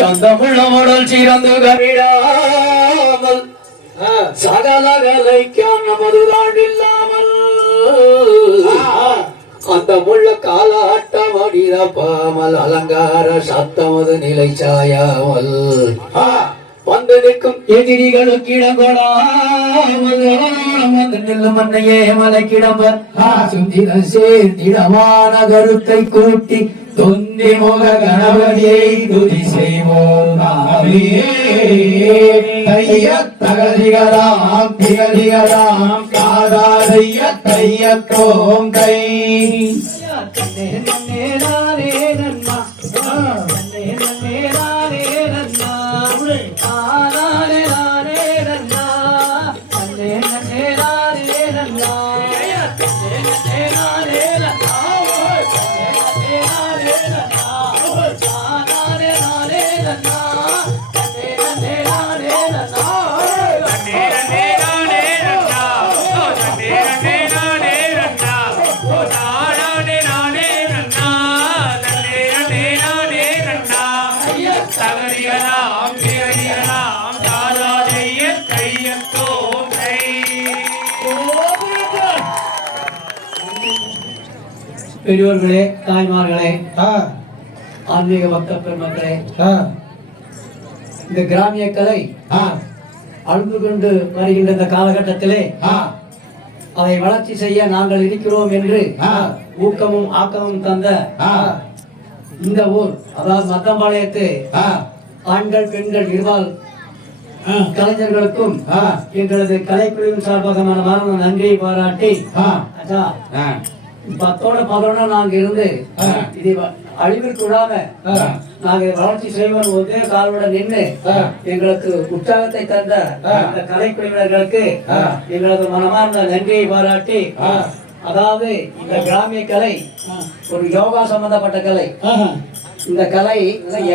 சந்தமுள்ளமுடல் சிறந்து கவிடாமல் சகலகலைக்கான் நமது தாண்டில்லாமல் அந்த முள்ள காலாட்டம் அடிதப்பாமல் அலங்கார சத்தமது நிலை சாயாமல் வந்து நிற்கும் எதிரிகளுக்கு இடங்கொடாமல் வந்து நில்லும் மண்ணையே மலைக்கிடம்ப சுந்திர சேர்த்திடமான கருத்தை கூட்டி தொந்தி முக கணபதியை துதி செய்வோம் தகதிகளாம் திகதிகளாம் காதாதைய தையத்தோம் கை பெரியோர்களே, தாய்மார்களே, ஆன்மீக பக்த பெருமக்களே, இந்த கிராமிய கலை அழுந்து கொண்டு வருகின்ற இந்த காலகட்டத்திலே அதை வளர்ச்சி செய்ய நாங்கள் இருக்கிறோம் என்று ஊக்கமும் ஆக்கமும் தந்த இந்த ஊர், அதாவது மத்தம்பாளையத்து ஆண்கள் பெண்கள் இருபால் கலைஞர்களுக்கும் எங்களது கலைக்குழுவின் சார்பாக மனமார்ந்த நன்றியை பாராட்டி பத்தோட 11 நாங்க இருந்து இது அழிவிற்கு விடாம நாங்க வளர்ச்சி செய்வோம் ஒரே காலோட நின்று எங்களுக்கு உற்சாகத்தை தந்த இந்த கலைக்குழுவினர்களுக்கு எங்களது மனமார்ந்த நன்றியை பாராட்டி, அதாவது இந்த கிராமிய கலை ஒரு யோகா சம்பந்தப்பட்ட கலை. இந்த கலை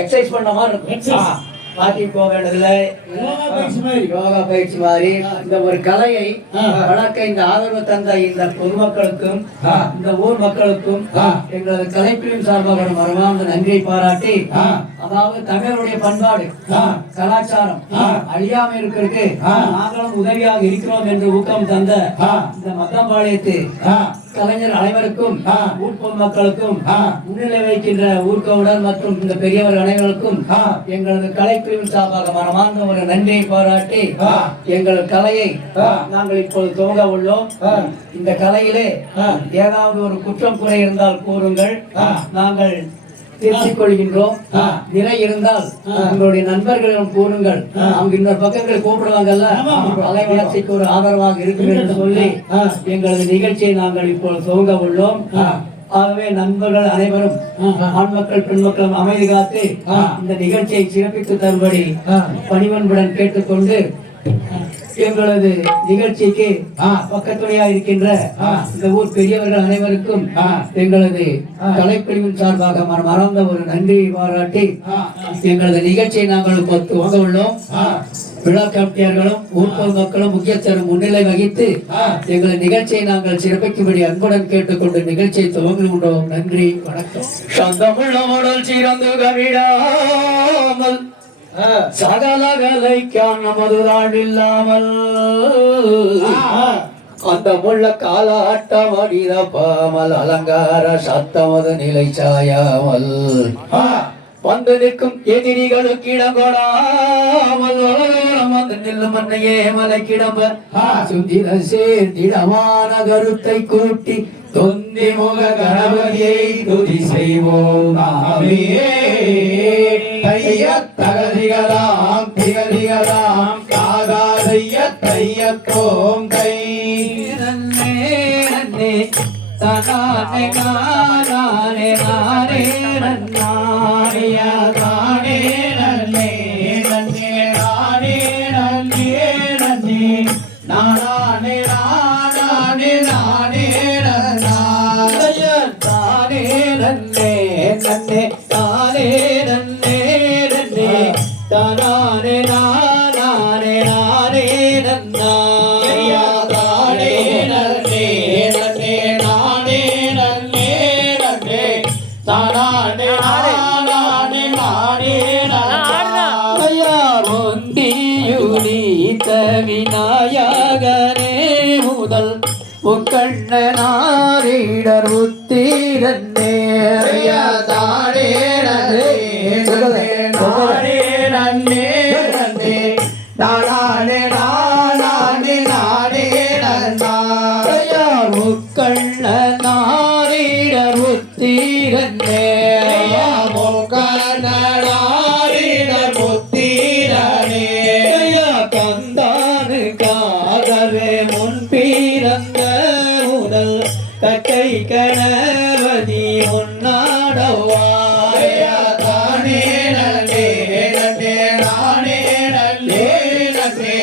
எக்ஸசைஸ் பண்ண மாதிரி இருக்கும், பாட்டி போக வேண்டியதில்லை, யோகா பயிற்சி மாதிரி இந்த ஒரு கலையை வளர்க்க இந்த ஆதரவு தந்த இந்த பொதுமக்களுக்கும் இந்த ஊர் மக்களுக்கும் எங்களது கலைப்பிரிவு சார்பாக மனமார்ந்த நன்றியை பாராட்டி, அதாவது தமிழருடைய பண்பாடு கலாச்சாரம் அழியாம இருக்கிறதுக்கு நாங்களும் உதவியாக இருக்கிறோம் என்று ஊக்கம் தந்த இந்த மத்தம்பாளையத்து கலைஞர் அனைவருக்கும் ஊர் பொதுமக்களுக்கும் முன்னிலை வைக்கின்ற ஊர்கவுடர் மற்றும் இந்த பெரியவர் அனைவருக்கும் எங்களது கலைப்பிரிவின் சார்பாக மனமார்ந்த ஒரு நன்றியை பாராட்டி, எங்கள் கலையை நாங்கள் இப்போது துவங்க உள்ளோம். இந்த கலையிலே ஏதாவது ஒரு குற்றம் குறை இருந்தால் கூறுங்கள், நாங்கள் திருத்திக் கொள்கின்றோம். நிறை இருந்தால் உங்களுடைய நண்பர்களிடம் கூறுங்கள், அவங்க இன்னொரு பக்கங்கள் கூப்பிடுவாங்கல்ல, கலை வளர்ச்சிக்கு ஒரு ஆதரவாக இருக்கும் என்று சொல்லி எங்களது நிகழ்ச்சியை நாங்கள் இப்போது துவங்க உள்ளோம். ஆகவே நண்பர்கள் அனைவரும் ஆண் மக்கள் பெண் மக்களும் அமைதி காத்து இந்த நிகழ்ச்சியை சிறப்பித்து தரும்படி பணிவன்புடன் கேட்டுக்கொண்டு எங்களது நிகழ்ச்சிக்கு பக்கத்துணையா இருக்கின்ற இந்த ஊர் பெரியவர்கள் அனைவருக்கும் எங்களது கலைப்பிரிவின் சார்பாக மறந்த ஒரு நன்றியை பாராட்டி எங்களது நிகழ்ச்சியை நாங்கள் துவங்க உள்ளோம். விழா கமிட்டியார்களும் ஊர் பொதுமக்களும் முக்கியஸ்தரும் முன்னிலை வகித்து எங்களது நிகழ்ச்சியை நாங்கள் சிறப்பிக்கும்படி அன்புடன் கேட்டுக்கொண்டு நிகழ்ச்சியை துவங்குகின்றோம். நன்றி, வணக்கம். சந்தமுள்ளமுடல் சிறந்து கவிடாமல் சகலகலைக்கான் நமது தாண்டில்லாமல் அந்த முள்ள காலாட்டம் அடிதப்பாமல் அலங்கார சத்தமது நிலை சாயாமல் வந்து நிற்கும் எதிரிகளுக்கு இடங்கொடாமல் வந்து நில்லும் மண்ணையே மலைக்கிடம்ப சுந்திர சேர்த்திடமான கருத்தை கூட்டி தொந்தி முக கணபதியை துதி செய்வோம். தகதிகளாம் திகதிகளாம் காதாதைய தையத்தோம் கை தனானே நானே நானே நன்னாரியா நானே நன்னே நன்னே நானே நன்னே நன்னே நானே நானே நானே நன்னாரிய தானே நன்னே நன்னே தானே நன்னே நன்னே தானே நானே நானே நன்னாரியா தானே நன்னே நன்னே நானே நன்னே நன்னே தானே நானே நானே நானே முக்கண்ணனாரிடர் உத்தீரன்னே தானே நன்னே நானே நன்னே நன்னே நானே நானே நானே நன்னாயா முக்கண்ணனாரிடர் உத்தீரன்னே முக்கண்ணனாரிடர் உத்தீரனே கந்தானு காதவே முன்பிறந்த முதல் கட்டை கணவதி உன்னாடவாய தானே நன்னே நன்னே நானே நன்னே நன்னே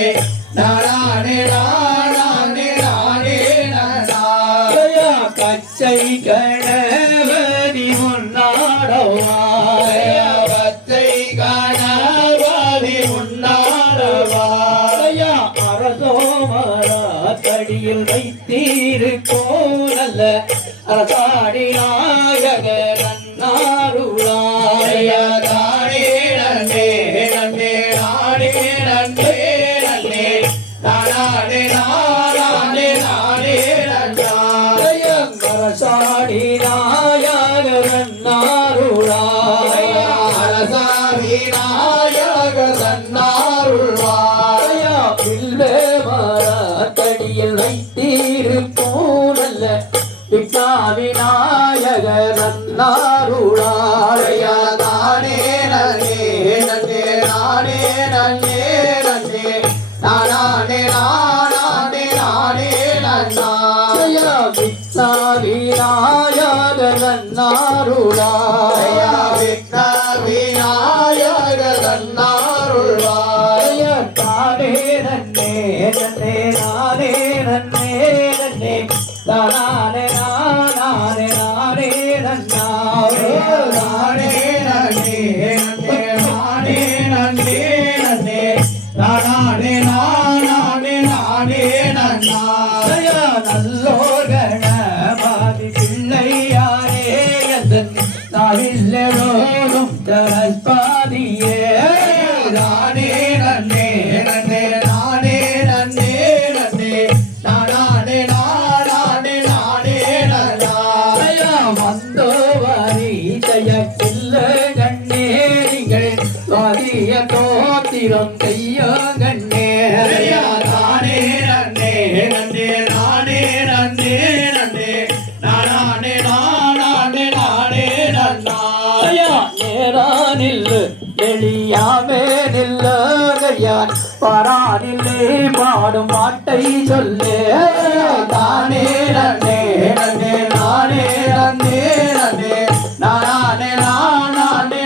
நானே நானே நானே நாய கச்சை கணவதி உன்னாடவாய கச்சை கணவதி உன்னாடவாய அரசோமராத்தடியில் வைத்தீருக்கோனல்ல அரசாடி நாயக நன்னாருளாய தானே நன்னே நன்னே நானே நன்னே நன்னே நானே நானே நானே நன்னாய அரசாடி நாயக நன்னாருளாய அரசாடி நாயக நன்னாருளாய பில்வே மரத்தடியில் வைத்தீருக்கோனல்ல விநாயக நன்னாருளாய தானே நன்னே நன்னே நானே நன்னே நன்னே நானே நானே நானே நன்னாய விநாயக நன்னாருளாய விநாயக நன்னாருளாய தானே நன்னே நன்னே நானே நன்னே நன்னே தானே நானே நானே நன்னாவே நானே நன்னே நன்னே நானே நன்னே நன்னே நானே நானே நானே நன்னாய நல்லோர் கணபாதி பிள்ளையாரே எந்தன் நாவில்லோடும் தரஸ்பாதியே நானே நன்னே நன்னே நானே நன்னே நன்னே நானே நானே நானே நன்னாய வந்தோவரி ஜெயக்கில்ல கண்ணேரிகள் வாதிய கோத்திரம் கைய கண்ணே தானே நன்னே நன்னே நானே நன்னே நன்னே நானே நானே நானே நன்னாய நேரானில் வெளியாமே நில்லகையான் பரானில்லே பாடும் பாட்டை சொல்லே தானே நன்னே நன்னே நானே நன்னே நன்னே நானே நானே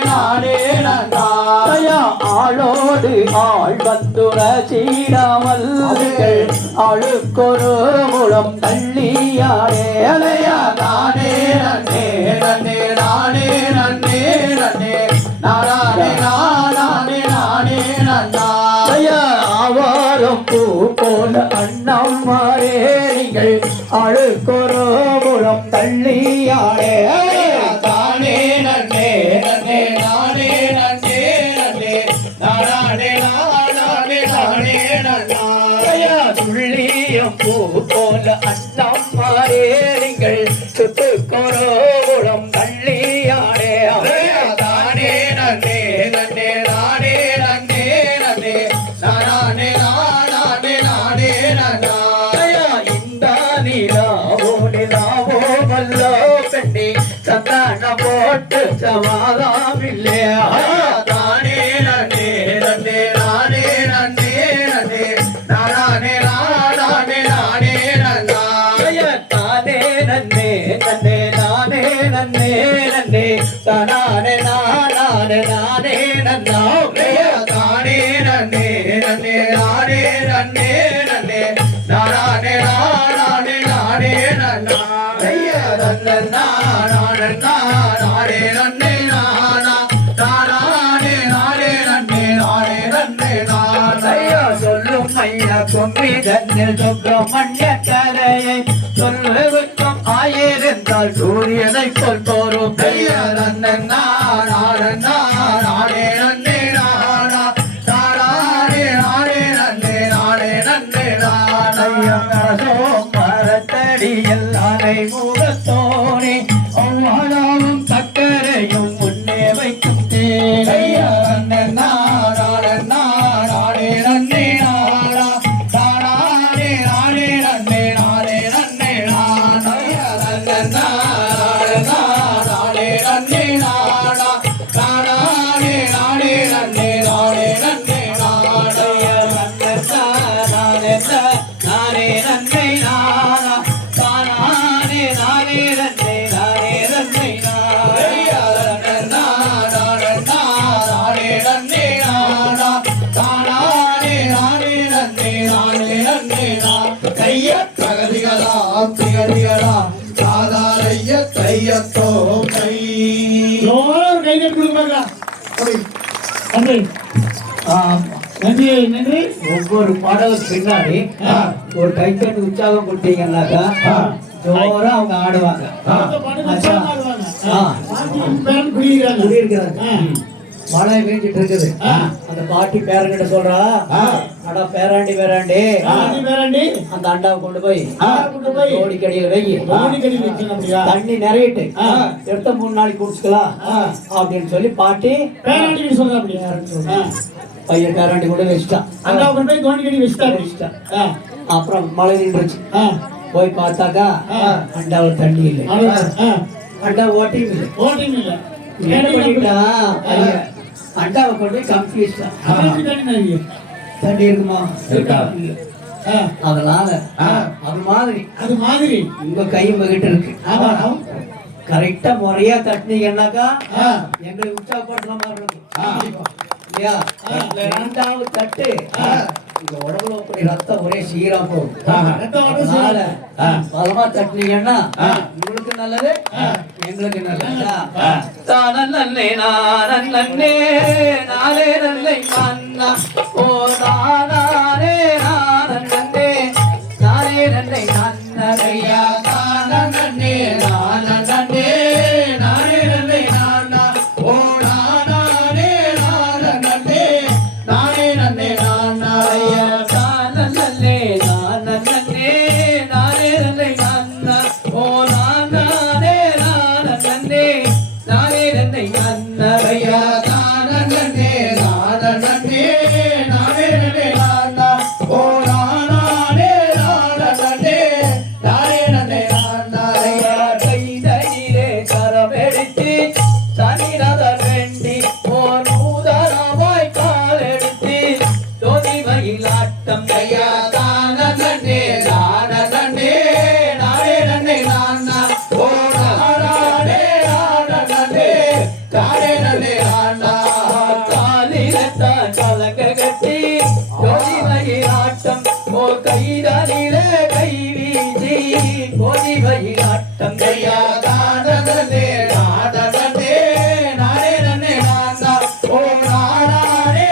நானே நன்னாய ஆளோடு ஆள் வந்துர சீடாமல் ஆளுக்கொரு முழம் தள்ளியாரே அலையா தானே நன்னே நன்னே நானே நன்னே நன்னே நானே நானே நானே நன்னாய ஆவாரம் பூ போல அண்ணம்மாரே நீங்கள் ஆளுக்கொரு முழம் தள்ளியாரே தானே நன்னே நன்னே நானே நன்னே நன்னே நானே நானே நானே நன்னாய துள்ளியம் பூ போல அண்ணம்மாரே நீங்கள் சுத்துக்கொரு முழம் தள்ளியாரே தானே நன்னே நன்னே நானே நன்னே நன்னே நானே நானே நானே நன்னாய இந்த நிலாவோ நிலாவோ வல்லோ பெண்ணே சந்தான போட்டு சமாதாமில்லே தானே நன்னே நன்னே நானே நன்னே நன்னே நானே நானே நானே நன்னாய தானே நன்னே நன்னே நானே நன்னே நன்னே தானே நானே நானே நன்னாய தானே நன்னே நன்னே நானே நன்னே நன்னே நானே நானே நானே நன்னாய நன்னே நானே நன்னே நானா நானே நானே நன்னே நானே நன்னே நானைய சொல்லும் ஐயா கொம்பி தன்னில் சுப்பிரமணிய கலையை சொல்லுக்கும் ஆயிருந்தால் சூரியனை போல் தோறும் ஐயா நன்னே நானே நன்னே நானா நானே நன்னே நானே நன்னே நானைய மரத்தடியில் தோகை ஒரு கை தட்டி கொடுப்பாங்களா நன்றி நன்றி நன்றி ஒவ்வொரு பாடலுக்கு பின்னாடி ஒரு கைத்தட்டு உற்சாகம் கொடுத்தீங்கன்னாக்கா ஜோரா அவங்க ஆடுவாங்க. மழை பெஞ்சிட்டு இருக்குது. அந்த பாட்டி பேரங்கிட்ட சொல்றா, அடா பேராண்டி பேராண்டி அந்த அண்டாவை கொண்டு போய் கோடிக்கடியில வை, தண்ணி நிறையிட்டு எடுத்த 3 நாளைக்கு குடிச்சுக்கலாம் அப்படின்னு சொல்லி பாட்டி பையன் பேராண்டி கொண்டு வச்சுட்டான். அப்புறம் மழை நின்றுச்சு. போய் பார்த்தாக்கா அண்டாவில் தண்ணி இல்லை, அண்டா ஓட்டியும் இல்லை. என்ன பண்ணிட்டான் பையன், அண்டாவை கொண்டு போய் கம்பி வச்சுட்டான். தண்ணி இருக்குமா? அதனால அது மாதிரி உங்க கை உங்ககிட்ட இருக்கு. கரெக்டா முறையா தட்டினீங்கன்னாக்கா எங்களை உற்சாகப்படுத்துற மாதிரி இருக்கும் இல்லையா? 2வது தட்டு இந்த உடம்புல ரத்தம் ஒரே சீரா போகும். அதனால பலமா தட்டினீங்கன்னா உங்களுக்கு நல்லது, எங்களுக்கு நல்லது. நன்னே நன்னே நாளே நல்லை மன்னா ஓ நானே நன்னே நாளே நல்லை நன்னையா நன்னே நன்னே நாளே நல்லை நானா ஓ நானே நன்னே நானே நன்னே நானாயா நன்னே நன்னே நாளே நல்லை நன்னா ஓ நானே நன்னே நானே நன்னை நன்னையா நானே நானே நானே நன்னே நானா ஓ நானே நானே நானே நன்னே நானாயா கைதடியிலே கரமெடுத்து சனிரத வேண்டி ஓர் நூதனமாய் காலெடுத்து தொதி மயிலாட்டம் ஐயா தானே நானே நானே நன்னே நானா ஓ நானே நானே தானே நன்னே நானா காலிலத்தான் கலங்க கட்டி தொதி மயிலாட்டம் ஓ கைதடியிலே கை வீசி தொதி மயிலாட்டம் ஐயா தானே நானே நன்னே நானா ஓ நானே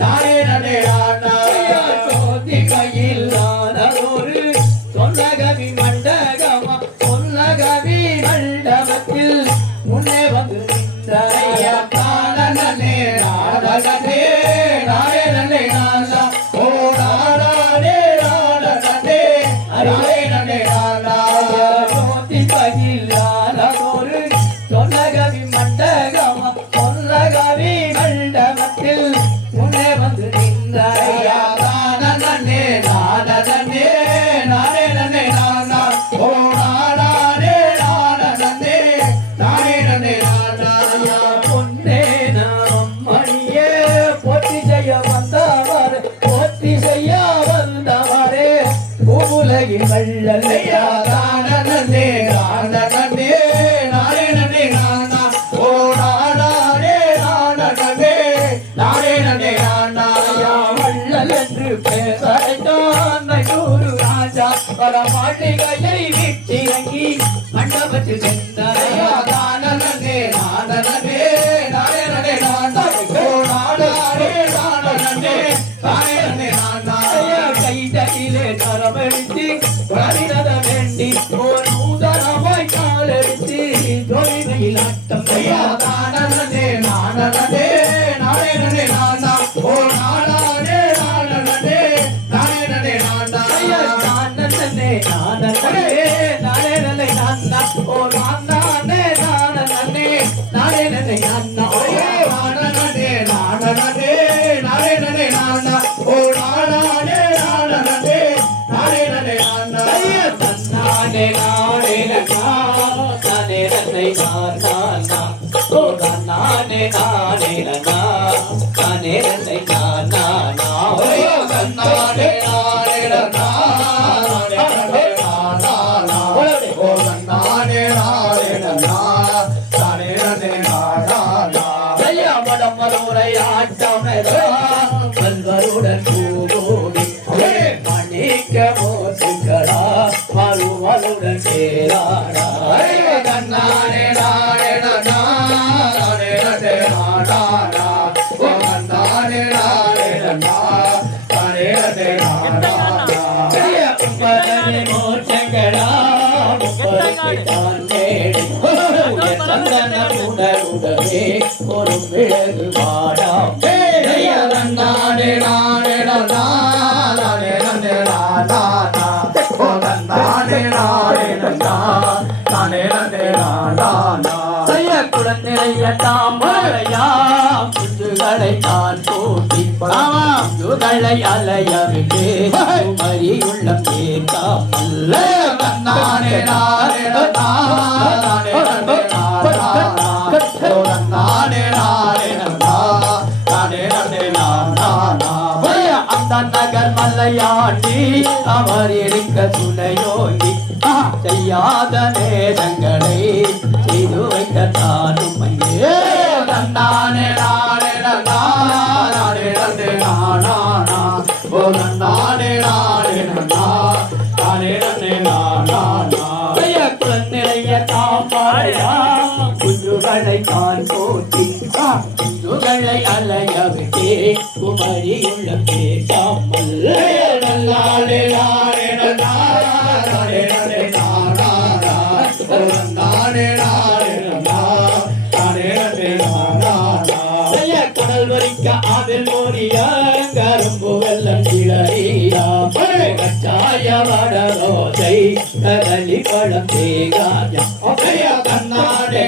நானே நன்னே நானா ஜோதி கையில் நானொரு சொன்னகவி மண்டகமா சொன்னகவி மண்டபத்தில் முன்னே வந்து நின்ற ஐயா தானே நானே நன்னே நானா ஓ நானே நன்னே நானா ஜோதி கையில் நானொரு சொன்னகவி மண்டகமா சொன்னகவி மண்டபத்தில் முன்னே வந்து நின்ற ஐயா தானே நன்னே நானா ஓ நானே நன்னே நானா பொன்னே நாம் மணியே போற்றி செய்ய வந்தவரே போற்றி செய்ய வந்தவரே பூவுலகில் வள்ளலையா தானே நானே நானா ஓ நானே நன்னே நானாயா வள்ளல் என்று பேசத்தான் நூறு ராஜா பல மாளிகையை விட்டிறங்கி மண்டபத்தில் சென்றாயா தானே நானே நானா ஓ நானே நானாயா கைதடியிலே கரமெடுத்து வரிரத வேண்டி ஓர் நூதனமாய் காலெடுத்து தொழிலையில் ஆட்டம் ஐயா தானே நானே நானா ஓ நானே நன்னே நானா ஐயா நானே நானா ஓ நானே நன்னே நானா ஐயா நானே நானா ஓ நானே நன்னே நானா ஐயா தன்னானே நானா நன்னே நானா ஓ நானே நானா ஐயா தன்னானே நானா ஓ நானே ஐயா மடமருரை ஆட்டமெதா வல்வருடன் பூவோடி மணிக்க மோசுகளா மறுவருடன் சேராடா ஒரு விலகு வாடாம் குழந்தைய தாமரையாம் குஞ்சுகளை நான் கூட்டி குஞ்சுகளை அலைய விட்டு மறியுள்ள கேட்காமல் அந்த நகர் மல்லையாண்டி அவர் இருக்க துணையோங்கி செய்யாத நேரங்களை செய்து வைக்க தானும் குழந்தைய தாமரையா குஞ்சுகளை தான் போட்டி குஞ்சுகளை அலைய விட்டே குமரியுள்ள பேசாமல் கடல் வரிக்க அதில் மோரியா கரும்பு வெள்ளம் கிளறியா கச்சாய வடரோசை கடலி பழம் தேகாயா கண்ணாடே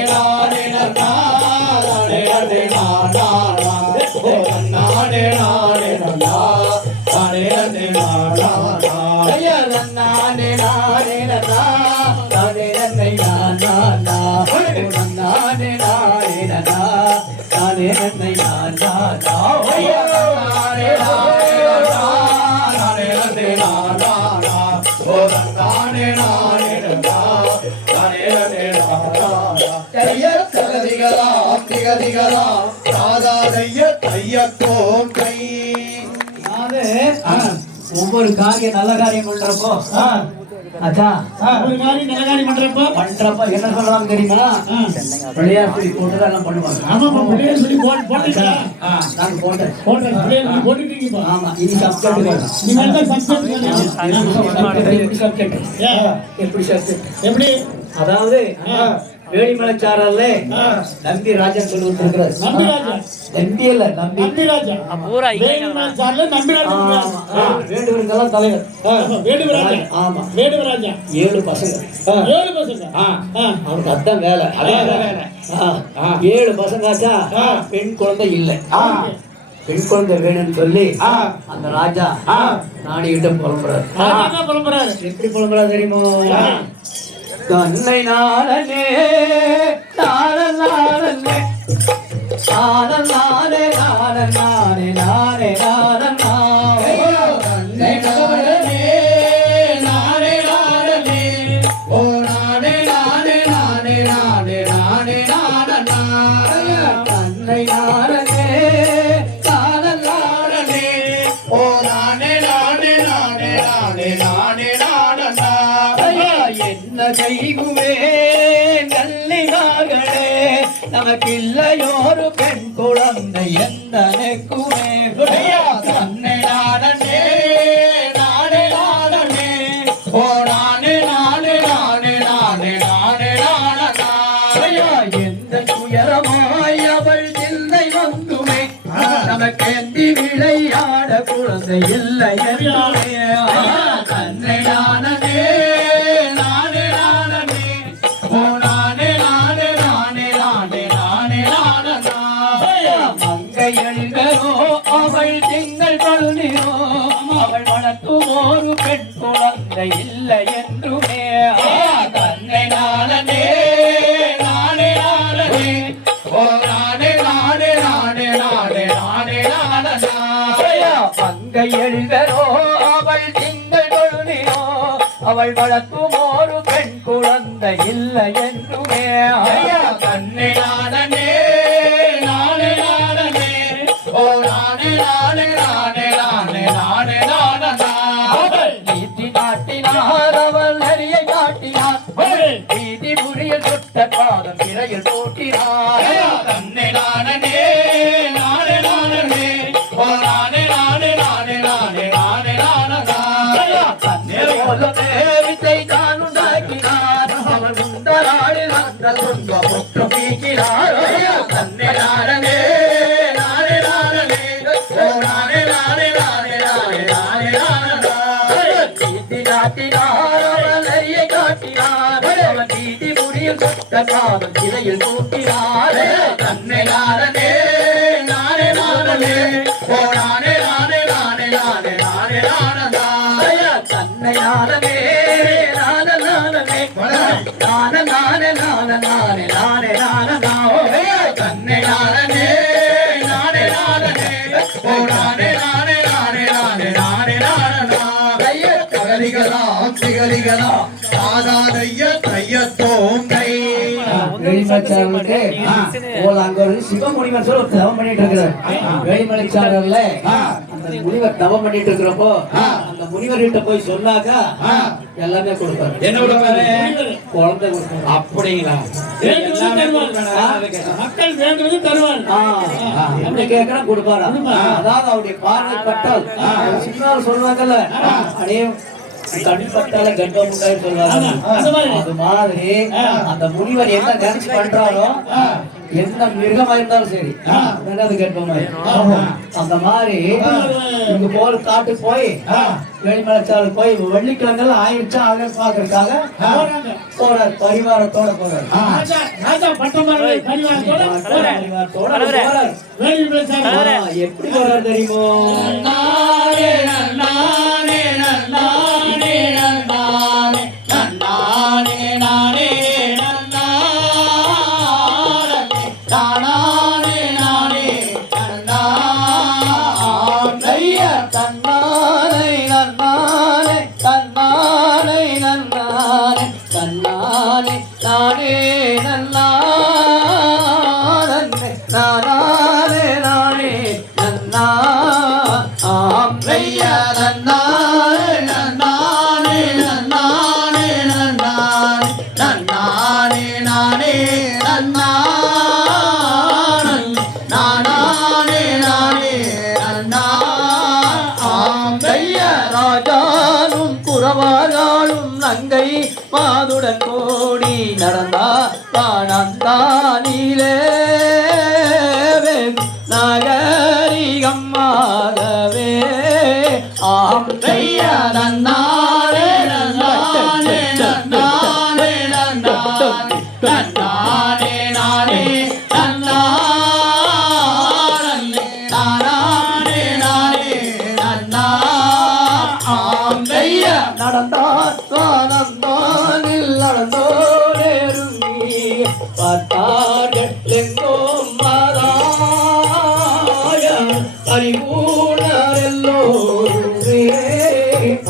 ஒவ்வொரு காரியம் நல்ல காரியம் பண்றப்போ அதான் ஒரு காரியம் நல்ல காரியம் பண்றப்ப என்ன சொல்றாங்க தெரியுமா பிள்ளையார் சொல்லி போட்டுதான் எல்லாம் பண்ணுவாங்க ஆமா பிள்ளையார் சொல்லி போட்டுட்டா நான் போட்டேன் பிள்ளையார் சொல்லி போட்டுட்டீங்க ஆமா இது சப்ஜெக்ட் எப்படி அதாவது வேலிமலைச்சாரல்ல நம்பி ராஜா சொல்லிட்டு இருக்கிறார் நம்பி இல்ல நம்பி ராஜா வேண்டுவருக்கெல்லாம் தலைவர் ஆமா வேடுவராஜா 7 பசங்க அவனுக்கு அதான் வேலை 7 பசங்காச்சா பெண் குழந்தை இல்லை பெண் குழந்தை வேணும்னு சொல்லி அந்த ராஜா நாடிக்கிட்ட புலம்புறாரு எப்படி புலம்புறாரு தெரியுமோ கண்ணை நாடனே நாடனே நாடனே நாடனே நாடனே கண்ணை நாடனே நாடே நாடனே ஓ நாடே நாடே நாடே நாடே நாடே நாடனா கண்ணை நாடனே நாடனே ஓ நாடே நாடே நாடே நாடே நாடே நாடனா என்ன செய்குமே நல்லினார்களே நமக்கில்லையோரு பெண் குழந்தை என்னக்குமே கண்ணை நாடனே நாடே நாடனே ஓ நாடே நாடே நாடே நாடே நாடே நாடனா எந்த துயரமாய் அவள் சிந்தை வந்துமே நமக்கேந்தி விளையாட குழந்தை இல்லை என்றே கண்ணை நாடனே அவள் திங்கள் கொள்ளியோ அவள் வளர்க்கும் ஒரு பெண் குழந்தை இல்லை என்றுமே கண்ணை நாடனே நாடே நாடனே ஓ நாடே நாடே நாடே நாடே நாடே நாடனா பங்கை எழுதரோ அவள் திங்கள் கொள்ளியோ அவள் வளர்க்கும் ஒரு பெண் குழந்தை இல்லை என்றுமே கண்ணை நாடனே நாடே நாடனே ஓ நாடே நாடே நாடே நாடே நாடே நாடனா நீதி நாட்டினார் அவள் நரியை காட்டினார் நீதி புரிய சுட்ட பாதம் பிறையில் போட்டினார் கண்ணை நாடனே காட்டினார் தன்னை நானே நானே நானே ஓ நானே நானே நானே நானே நானே நானே நீதி காட்டினார் அவன் நெறியை காட்டினார் அவன் நீதி முடியும் சொத்த காவல் சிறையில் தூக்கினார் தன்னை நானே நானே நானே ஓ நானே நானே நானே நானே நானே நானே தன்னை நானே நானே நானே நானே நானே நானே நானே நானே நானே தன்னை நானே நானே நானே ஓ நானே நானே நானே நானே நானே நானே தகலிகளாம் திகலிகளாம் சாதாரைய தையத்தோம் கை வேலிமலைச்சாரலுக்கு அங்க ஒரு சிவமுனிவர் சொல்ல ஒரு தவம் பண்ணிட்டு இருக்கிறார். வேலிமலைச்சாரல்ல அந்த முனிவர் தவம் பண்ணிட்டு இருக்கிறப்போ அந்த முனிவர் கிட்ட போய் சொன்னாக்கா எல்லாமே கொடுப்பாரு. என்ன கொடுப்பாரு? குழந்தை கொடுப்பாரு. அப்படிங்களா? வேண்டுவது தருவார். மக்கள் வேண்டுவது தருவார். என்ன கேட்கணும் கொடுப்பாரு. அதாவது அவருடைய பார்வை பட்டால் சின்ன சொல்லுவாங்கல்ல அப்படியே கண்பட்டால கர்ப்பம் உண்டாயின்னு சொல்றாங்க. அது மாதிரி அந்த முனிவர் என்ன நினைச்சு பண்றாரோ எந்த மிருகமா இருந்தாலும் சரி அது கர்ப்பமாயிரும். அந்த மாதிரி இங்க போற காட்டுக்கு போய் வேலிமலைச்சாரல் போய் வெள்ளிக்கிழமை ஆயிடுச்சா ஆக பாக்குறதுக்காக போறாரு. பரிவாரத்தோட போறாரு. எப்படி போறாரு தெரியுமோ? ராஜாலும் குறவாலும் நங்கை மாதுடன் கோடி நடந்தா வானந்தானிலே நாகரிகம்மாகவே ஆம் கையா நன்னாரே நன்னாரே நன்னாரே நன்னாரே நானே நடந்தார் வானந்தானில் நடந்தோடேருங்கி பார்த்தார்கள் எங்கோம் மாதாய அறிவூணர் எல்லோருமே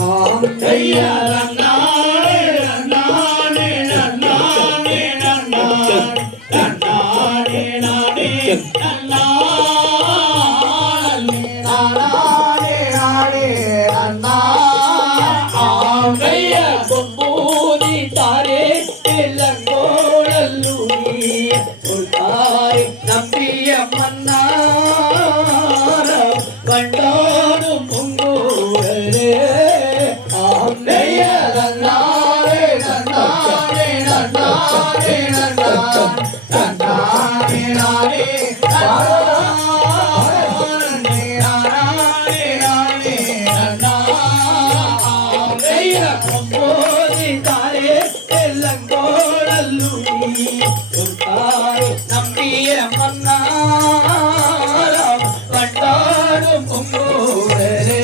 ஆம் கையா நன்னாரே நன்னாரே நன்னாரே நன்னாரே நானே பொம்பூதி தாரே இளங்கோடல்லூரி ஒரு தாரை நம்பிய மன்னார கண்டாடும் பொங்கோடலே ஆந்தைய நன்னாரே நன்னாரே நன்னாரே நன்னாரே நானே நம்பிய மன்னாரம் கண்டாடும் பொங்கோடலே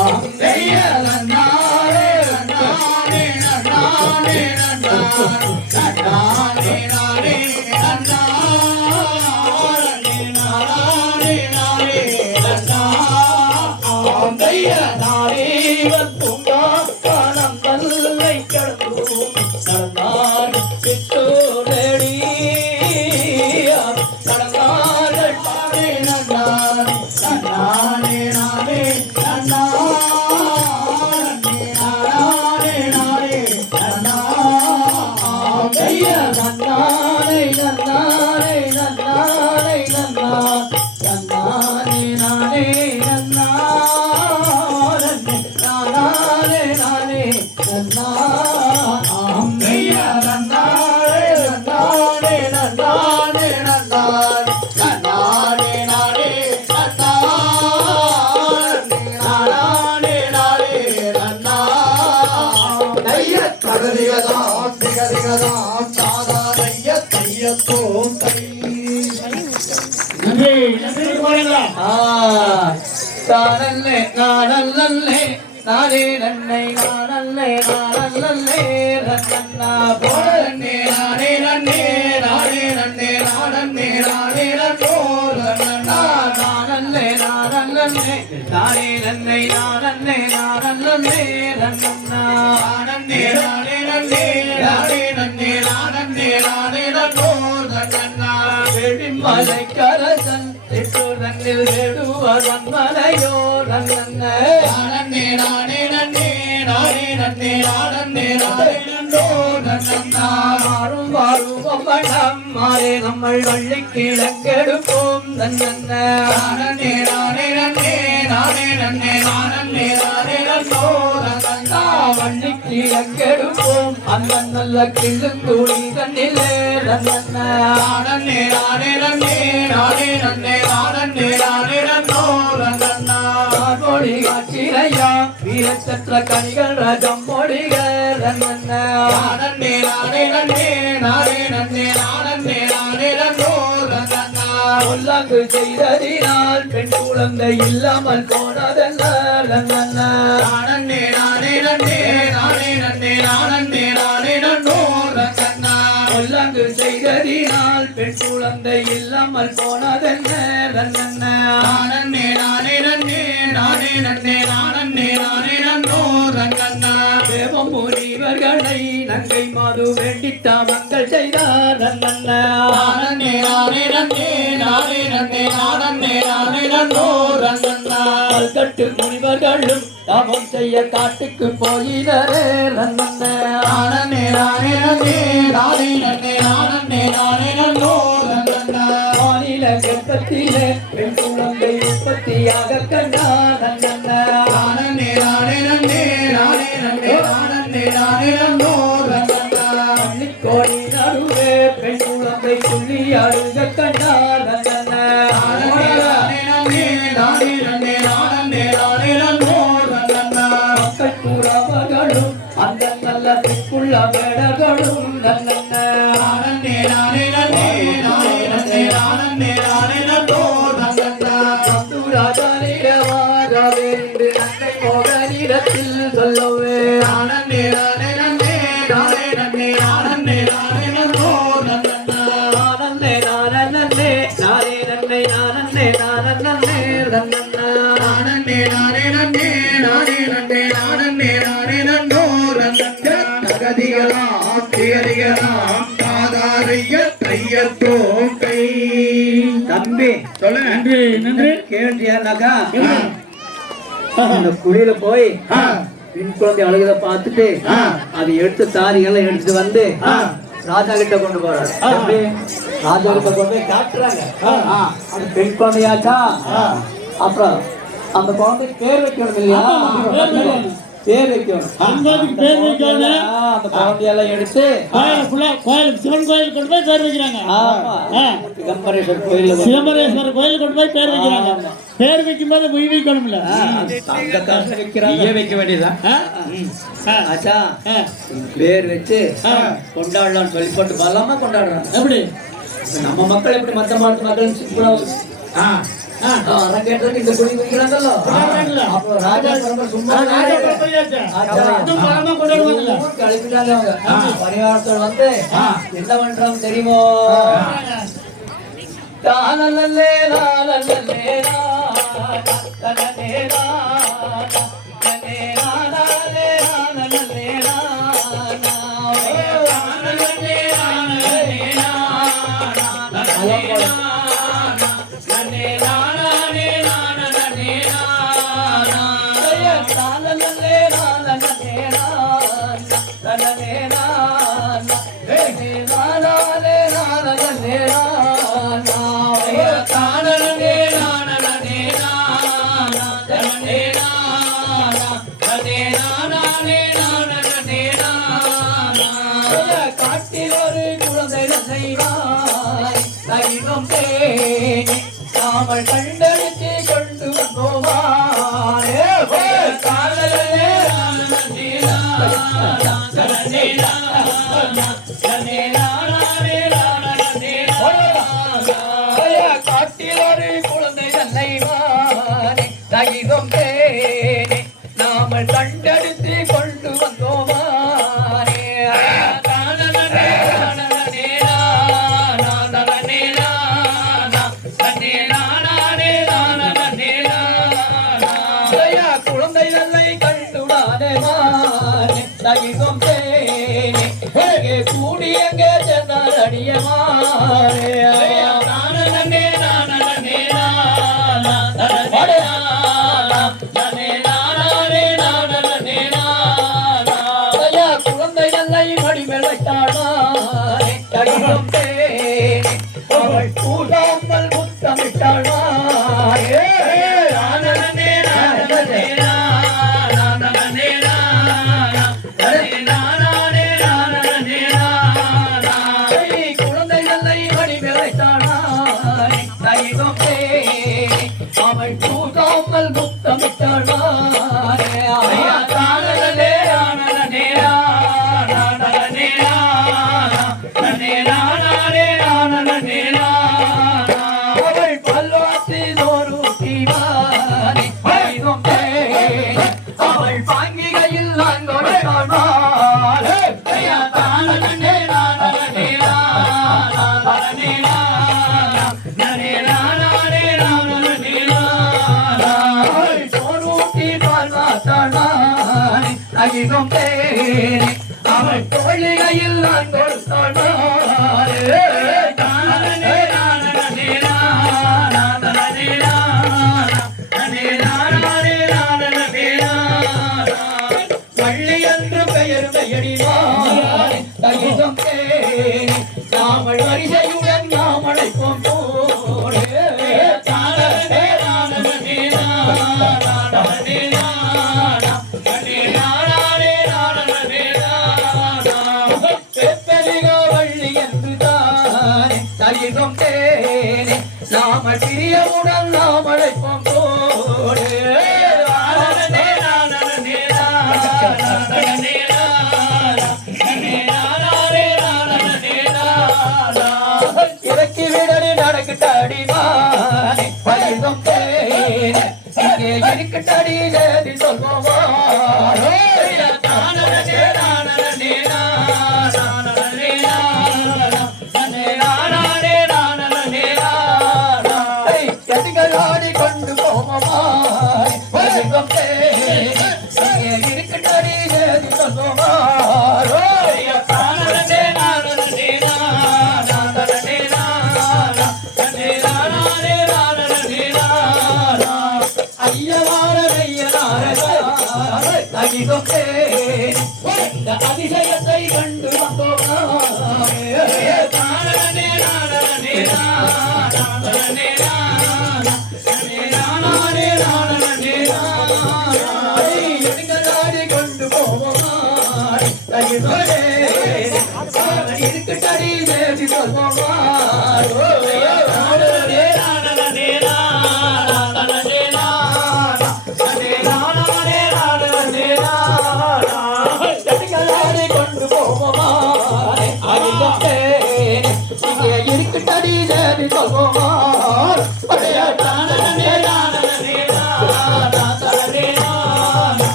ஆந்தைய நன்னாரே நன்னாரே நன்னாரே நன்னாரே நானே நன்னாரே நானே ஆந்தைய நாரேவன் பூங்கா காணம் பல்லை கடந்தும் நடந்தார் சித்தோடடி நன்றி நன்றி போறீங்களா தானல்லே நானல்லே நானே நன்னை நானல்லே நானல்லே ரன்னண்ணா போடன்னே நானே நன்னே நானே நன்னே நானன்னே நானே நன்னோ ரன்னண்ணா நானல்லே நானல்லே நானே நன்னை நானன்னே நானல்லே ரன்னண்ணா நானன்னே நானே நன்னே நானே நன்னே நானன்னே நானே நன்னோ ரன்னண்ணா வெடிமலை கரசன் நன்னில் வேடுவதன் மலையோ நன்னே நானே நானே நன்னே நானே நன்னே நானே நானே நன்னோ நன்னண்ணா மாறும் வாரும் பம்படம் மாறே நம்மள் வள்ளி கிழக்கெடுப்போம் நன்னே நானே நானே நன்னே நானே நன்னே நானே நானே நன்னோ நன்னண்ணா வள்ளி கிழக்கெடுப்போம் அந்த நல்ல கிழங்குடி தன்னிலே நன்னே நானே நானே நன்னே நானே நன்னே நானே நானே நன்னோ நன்னண்ணா மொழி காட்சிரையா வீரச்சற்ற கனிகள் ரஜம் மொழிகள் நன்னே நானே நானே நன்னே நானே நன்னே நானே நானே நன்னோ நன்னண்ணா உள்ளங்கு செய்ததினால் பெண் குழந்தை இல்லாமல் போனதல்ல நன்னே நானே நானே நன்னே நானே நன்னே நானே நானே நன்னோ நன்னண்ணா உள்ளங்கு செய்ததினால் பெண் குழந்தை இல்லாமல் போனதென்ன நன்னே நானே நானே நன்னே நானே நன்னே நானே நானே நன்னோ நன்னண்ணா தேவம் முனிவர்களை நங்கை மாது வேண்டித்த மங்கள் செய்தார் நன்னே நானே நானே நன்னே நானே நன்னே நானே நானே நன்னோ நன்னண்ணா கட்டு முனிவர்களும் தவம் செய்ய காட்டுக்கு போயினரே நன்னே நானே நானே நன்னே நானே நன்னே நானே நானே நன்னோ நன்னண்ணா மாநில கர்ப்பத்திலே பெண் குழந்தை உற்பத்தியாக கண்டார் நன்னே நானே நானே நன்னே நானே நன்னே நானே நானே நன்னோ நன்னண்ணா கோடி நடுவே பெண் குழந்தை துள்ளி அழுக கண்டார் நன்னே நானே நன்னே நானே நன்னே நானே நானே நன்னோ நன்னண்ணா மக்கள் கூறவர்களும் அந்த நல்ல பெண்குள்ள வேடர்களும் நன்னே நானே நானே நன்னே நானே நன்னே நானே நானே நன்னோ நன்னண்ணா ராஜானிடவாரவேண்டு நன்னை மோகனிடத்தில் சொல்லவே நானே நானே நன்னே நானே நன்னே நானே நானே நன்னோ நன்னண்ணா நானே நானே நன்னே நானே நன்னே நானே நானே நன்னண்ணா நானே நானே நன்னே நானே நன்னே நானே நானே நன்னோ நன்னண்ணா நகதிகளாம் திகதிகளாம் காதாரைய கையத்தோம் கை தம்பி சொல்ல நன்றி நன்றி கேட்டியாக்கா அந்த குழியில போய் பெண் குழந்தை அழுகத பார்த்துட்டு அதை எடுத்து தாரிகளை எடுத்துட்டு வந்து ராஜா கிட்ட கொண்டு போறாரு ராஜா கிட்ட கொண்டு போய் காட்டுறாங்க அது பெண் குழந்தையாச்சா அப்புறம் அந்த குழந்தைக்கு பேர் வைக்கணும் இல்லையா பேர் வைக்கணும் பேர் வைக்கணும் அந்த குழந்தையெல்லாம் எடுத்து கோயில் சிவன் கோயில் கொண்டு போய் பேர் வைக்கிறாங்க சிதம்பரேஸ்வரர் கோயில் சிதம்பரேஸ்வரர் கோயில் கொண்டு போய் பேர் வைக்கிறாங்க பேர் வைக்கும் போது உயிர் வைக்கணும்ல வைக்க வேண்டியதான் ஆச்சா பேர் வச்சு கொண்டாடலாம்னு சொல்லி போட்டு பலமா கொண்டாடுறாங்க எப்படி நம்ம மக்கள் எப்படி மற்ற மாட்டு மக்கள் சிம்பிளா கேட்டதுக்கு இந்த குடி வைக்கிறாங்கல்ல அப்போ ராஜா சும்மா கழிப்பிட்டாங்க அவங்க பரிவாரத்தோடு வந்து என்ன பண்றோம் தெரியுமோ தானல்லே நானல்லே காட்டில் ஒரு குழந்தை நாமல் கண்டெடுத்து கொண்டு வந்தோமானே காலையிலே காட்டில் ஒரு குழந்தை தன்னை மாறே தகிதம் தேனே நாமல் கண்டெடுத்து கொண்டு வந்தோமானே குழந்தை நல்லை கண்டுடானே மானே தகிதம் தேனே கூடி எங்கே சென்றால் அடியமானே குழந்தை நல்லை மடிமெழைத்தாளானே தகிதம் தேனே அவள் கூடாமல் முத்தமிட்டாளானே குழந்தை நல்லை மடிமெழைத்தாளானே தகிதம் தேனே அவள் கூடாமல் முத்தமிட்டாளானே அவள் பல்வாத்தி தோறுவானே தகிதம் தேனே அவள் பாங்கிகையில் நான் கொடுத்தாள் தகிதம் தேனே அவள் தோழிகையில் நான் கொடுத்தாள் பள்ளி என்று பெயர் பெயரினாள் தகிதம் தேனே நாமல் வரிசையுடன் நாம் அழைப்போம் போலே வள்ளி என்று தானே தகிதம் தேனே நாம பிரியவுடன் நாம் அழைப்போம் போலே இறக்கி விடனே நடக்கட்டாடிவானே தகிதம் தேனே இங்கே இருக்கட்டடி சேதி சொல்வோமா ஆடி கொண்டு போவோமா தகிதம் தேனே இங்கே இருக்கட்டடி சேதி சொல்வோமா தகிதம் தேனே இந்த அதிசயத்தை கண்டு எடுங்களாடி கொண்டு போவோமா தகிதம் தேனே இருக்கட்டடி தேடி சொல்வோமா கொண்டு போவோமா தகிதம் தேனே இங்கே இருக்கட்டடி தேடி சொல்வோமா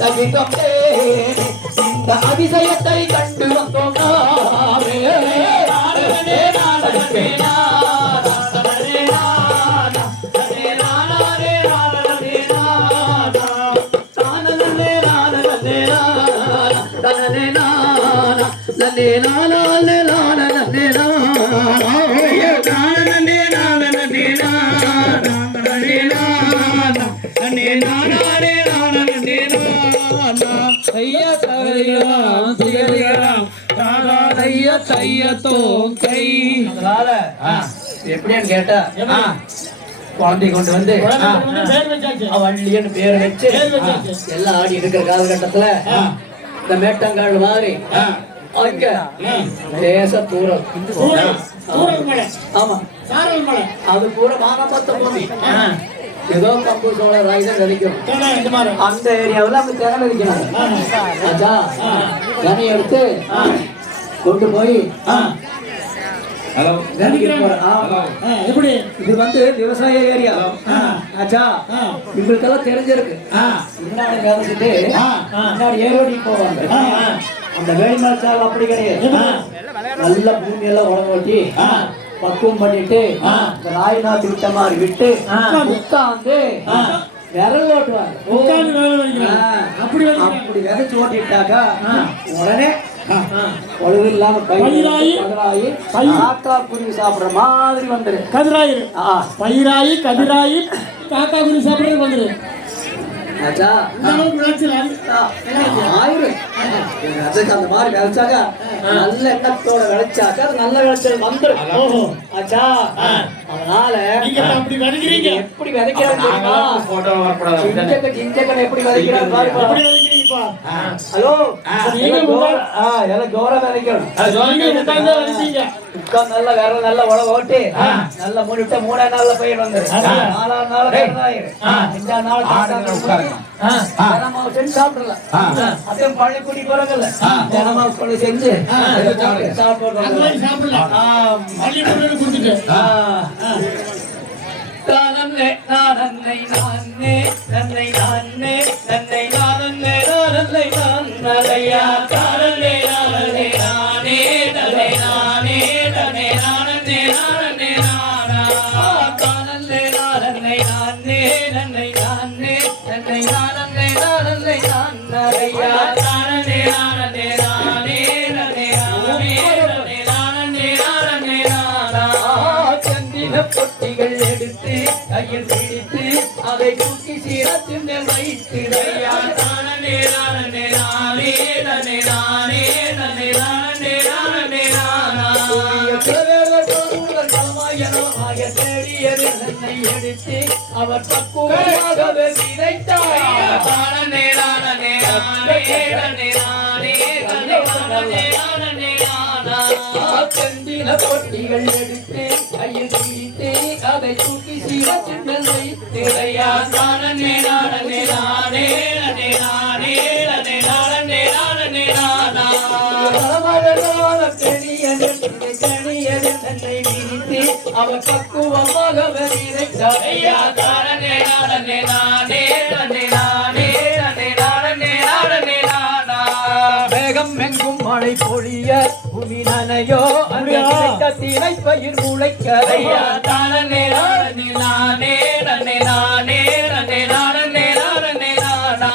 தகிதம் தேனே இந்த அதிசயத்தை கண்டு வந்தோம் எப்படின்னு கேட்டா குழந்தை கொண்டு வந்து வள்ளின்னு பேர் வச்சு எல்லாம் ஆடி இருக்கிற காலகட்டத்துல இந்த மேட்டங்காடு மாதிரி அங்க லேச தூரம் ஆமா அது பூரா மானம்பத்த பூமி ஏதோ கம்பு சோள ராகி தான் விளைக்கும். தேனை இந்த மாதிரி. அந்த ஏரியாவில் அவங்க திறமை விளைக்கணும். ராஜா கனி எடுத்து கொண்டு போய் எப்படி இது வந்து விவசாய ஏரியா. ராஜா இவங்களுக்கெல்லாம் தெரிஞ்சிருக்கு. முன்னாடி விதைச்சிட்டு முன்னாடி ஏரோடி போவாங்க. அந்த வேலிமலைச்சால் அப்படி கிடையாது. நல்ல பூமி எல்லாம் உடம்பு ஓட்டி பக்குவம் பண்ணிட்டு இந்த ராய் நாத்து விட்ட மாதிரி விட்டு உட்காந்து விரல் ஓட்டுவாங்க. உட்கார்ந்து வேலை வைக்கிறாங்க. அப்படி அப்படி விதைச்சு ஓட்டிட்டாக்கா உடனே ஒழுங்கு இல்லாம பயிராயி காக்கா குருவி சாப்பிடுற மாதிரி வந்துரு. கதிராயி பயிராயி கதிராயி காக்கா குருவி சாப்பிடுறது வந்துரு. ராஜா இந்த அளவுக்கு விளைச்சல் ஆயிரம் அந்த மாதிரி விளைச்சாக்கா நல்ல எண்ணத்தோட விளைச்சாக்கா அது நல்ல விளைச்சல் வந்துடும். ஆச்சா அதனால நீங்க அப்படி விதைக்கிறீங்க. எப்படி விதைக்கிறாங்க எப்படி விதைக்கிறாங்க பாருப்பா. ஹலோ எல்லாம் கௌரவ விதைக்கணும். உட்கார்ந்து நல்லா விரல் நல்லா உழவு ஓட்டி நல்லா மூணு மூணாம் நாள்ல பயிர் வந்துடும். 4ஆம் நாள் 5ஆம் நாள் தினமும் செஞ்சு சாப்பிடலாம். அதையும் பழனி கூட்டி போறாங்கல்ல தினமும் கொண்டு செஞ்சு சாப்பிடலாம். நானே நானே நானே நன்னை நானே நன்னை நானே நானே நானையா தானே நானே நானே நன்னை நானே நன்னை நானே நானே நானா தானே நானே நானே நன்னை நானே நன்னை நானே நானே நானையா தானே நானே நானே நன்னை நானே நானே நானே நானா கண்டின பொட்டிகள் எடுத்து கையில் பிடித்து அதை தூக்கி சீரத்தின் மேல் வைத்து ஐயா தானே நானே நானே நானே நானே நானே நானே நானே நானா தேடியது என்னை எடுத்து அவர் பக்குவமாகவே விதைத்தார். தானே நானே நானே நானே நானே நானே நானே நானா கண்டின பொட்டிகள் எடுத்து கையில் பிடித்து அதை தூக்கி சீரத்தின் மேல் வைத்து ஐயா தானே நானே நானே நானே நானே நானே நானே நானே நானா அவர் பக்குவமாக விதைத்தார். ஐயா தானே நானே நானே நானே நானே நானே நானே நானே நானா வேகம் எங்கும் மழை பொழிய பூமி நனையோ அந்த திரை பயிர் முளைக்க ஐயா தானே நானே நானே நானே நானே நானே நானே நானே நானா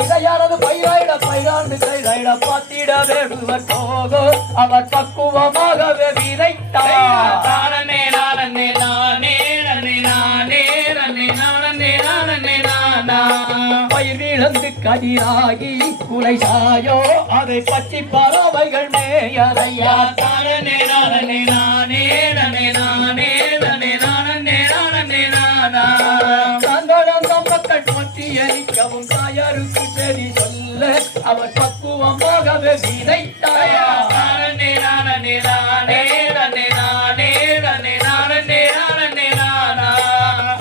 விதையானது பயிராயிட பயிரான் விதையிட பாத்திட வேடுவர் போகோ அவர் பக்குவமாகவே விதைத்தார். தானே நானே நானே நானே நானே நானே நானே நானே நானா பயிர் இழந்து கதிராகி குலை சாயோ அதை பற்றி பறவைகள் மேயறையா தானே நானே நானே நானே நானே நானே நானே நானே நானா மக்கள் பற்றி எரிக்கவும் தாயாருக்கு சரி சொல்ல அவர் பக்குவமாகவே விதைத்தாயா தானே நானே நானே நானே நானே நானே நானே நானே நானா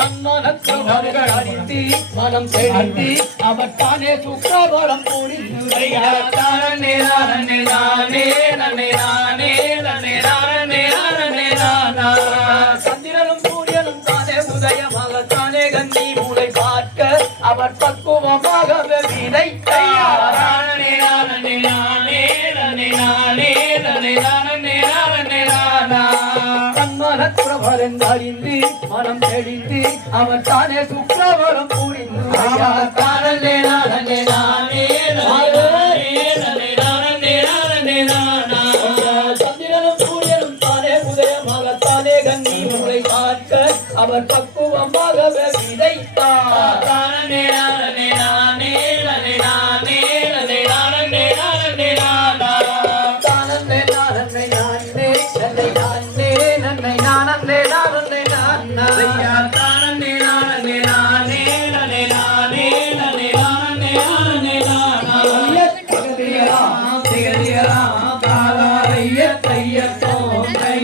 தன்மனத்தவர்கள் அறிந்து மனம் தெளிந்து அவர் தானே சுக்கவரம் புரிந்துரையா தானே நானே நானே நானே நானே நானே நானே நானே நானா சந்திரனும் சூரியனும் தானே உதயமாக தானே கண்ணி மூளை பார்க்க அவர் பக்குவமாகவே விதைத்தார். தானே நானே நானே நானே நானே நானே நானே நானே நானா தன்மனற்றவரன் அறிந்து மனம் தெளிந்து அவர் தானே சுக்கவரம் புரிந்து தானே நானே நானே சந்திரனும் சூரியனும் தானே உதயமாக தானே கண்ணி மூளை பார்க்க அவர் பக்குவமாகவே விதைத்தார். தானே நானே நானே நானே நானே நானே நானே நானே நானா தானே நானே நானே நானே நானே நானே நானே நானே நானா தானே நானே நானே நானே நானே நானே நானே நானே நானா திகதியரா தாரைய தைய தோன்றை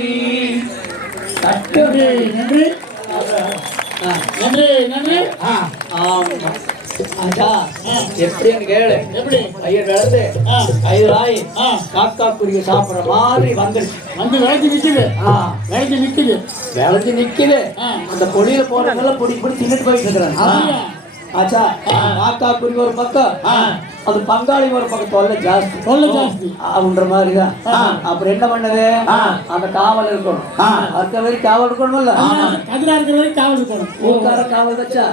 நன்றி. என்னன்னு ஆமா ஆச்சா எப்படின்னு கேளு எப்படி ஐயர் விளந்து ஆ, ஐயராய் ஆ, காக்கா குருவி சாப்பிடுற மாதிரி வந்துருச்சு வந்து விளைச்சி நிக்குது விளைச்சி நிக்குது விளைஞ்சு நிக்குது ஆ. அந்த பொடியில போறவங்க பொடி பொடி தின்னுட்டு போயிட்டு இருக்கிறாங்க அப்படியா? ஆச்சா காக்கா குருவி ஒரு பக்கம் அது பங்காளி ஒரு பக்கம் தொல்லை ஜாஸ்தி தொல்லை ஜாஸ்தி. அப்படின்ற மாதிரிதான் அப்புறம் என்ன பண்ணது அந்த காவல் இருக்கணும் அடுத்த வரைக்கும் காவல் இருக்கணும்ல கதிரா இருக்கிற வரைக்கும் காவல் இருக்கணும். ஊர்க்கார காவல் வச்சா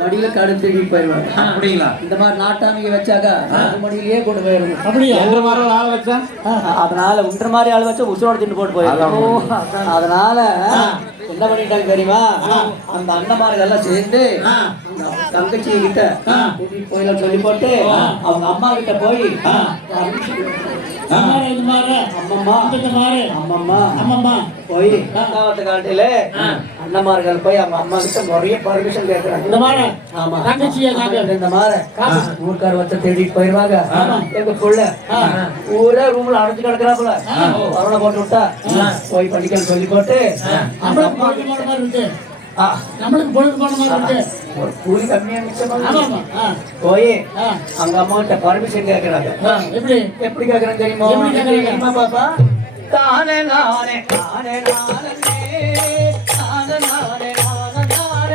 மடியில கடுத்து போயிருவாங்க அப்படிங்களா? இந்த மாதிரி நாட்டாமிக வச்சாக்கா அது மடியிலேயே கொண்டு போயிடணும் அப்படியா? என்ற மாதிரி ஆள் வச்சா அதனால உன்ற மாதிரி ஆள் வச்சா உசுரோட தின்னு போட்டு போயிடும் அதனால என்ன பண்ணிட்டாங்க தெரியுமா அந்த அண்ணமார்கள் எல்லாம் சேர்ந்து தங்கச்சி கிட்ட கூட்டிட்டு போயிடலாம் சொல்லி போட்டு அவங்க அம்மா கிட்ட போய் இது மாறு, இது மாறு. அம்மம்மா இந்த மாறு. அம்மம்மா ஆமாம்மா. போய் காவத்து காட்டில அண்ணமார்கள் போய் அவங்க அம்மா கிட்ட நிறைய பர்மிஷன் கேட்கறாங்க இந்த மாறு. ஆமா தங்கச்சியை நாங்க இந்த மாதிரி ஊர்க்கார வச்ச தேடிட்டு போயிருவாங்க எங்க புள்ள ஊரே ரூம்ல அடைஞ்சு கிடக்குறாப்புல அவனை போட்டு விட்டா போய் படிக்கன்னு சொல்லி போட்டு நம்மளுக்கு பொழுது போன மாதிரி இருக்கு. நம்மளுக்கு பொழுது போன மாதிரி இருக்கு. ஒரு கூலி கம்மியா மிச்சம் ஆமாம்மா. போய் ஆ. அங்க அம்மா கிட்ட பர்மிஷன் கேட்கறாங்க எப்படி எப்படி கேட்கறாங்க தெரியுமா எப்படி கேக்குறாங்க? தெரியுமா பாப்பா தானே நானே நானே நானே நானே நானே நானே நானே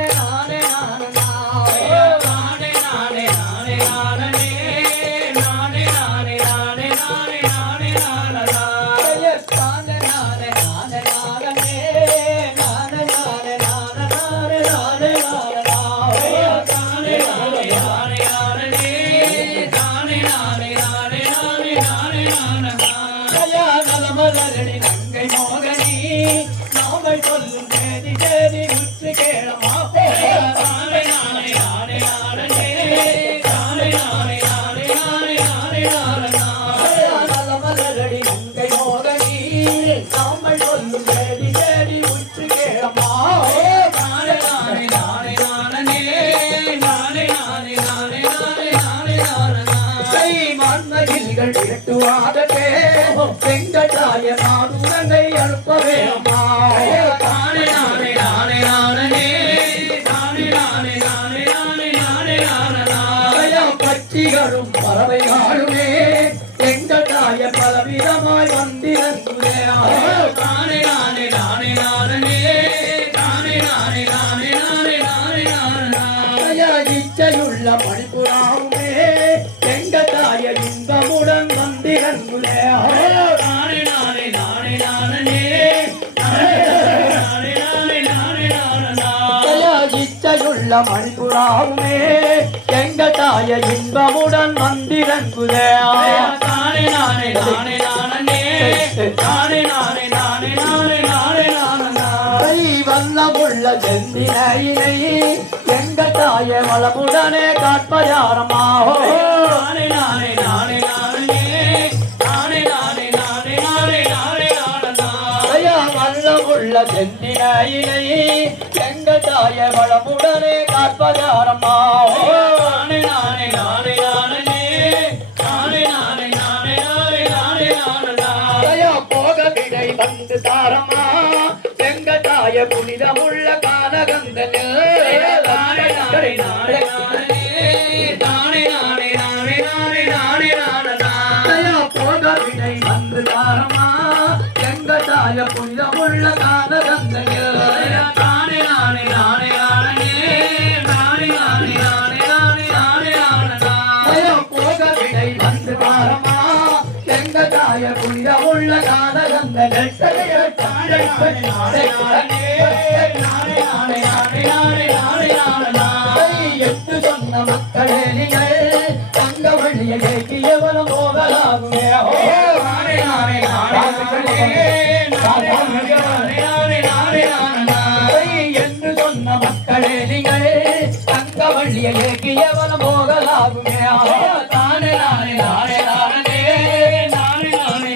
வெங்கடாய நாடுரங்கை அனுப்பவே அம்மா பட்சிகளும் பறவைகளுமே வெங்கடாய பலவிதமாய் வந்திருந்தே இச்சையுள்ள மணிப்புறாவுமே வெங்கடாய இன்பமுடன் வந்திருந்தே இச்சையுள்ள மணிப்புறாவுமே வெங்கடாய இன்பமுடன் வந்திருந்தே வல்லமுள்ள செந்தினையினை வெங்கடாய வளமுடனே காட்பயாரமா வல்லமுள்ள செந்தினையினை வெங்கடாய வளமுடனே காட்பயாரமா போக விடை வந்து தாரமா வெங்கடாய புனிதமுள்ள கானகந்தனில் போக விடை வந்து தாரமா வெங்கடாய புனிதமுள்ள கானகந்தனில் போக விடை வந்து தாரமா வெங்கடாய புனிதமுள்ள கானகந்தனில் எட்டு சொன்ன மக்களே நீங்கள் தங்க வழியை கேட்கியவனும் போகலாகுமே என்று சொன்ன மக்களே நீங்கள் தங்க வழியை கேட்கியவனும் போகலாகுமே தானே நானே நானே நானே தானே நானே நானே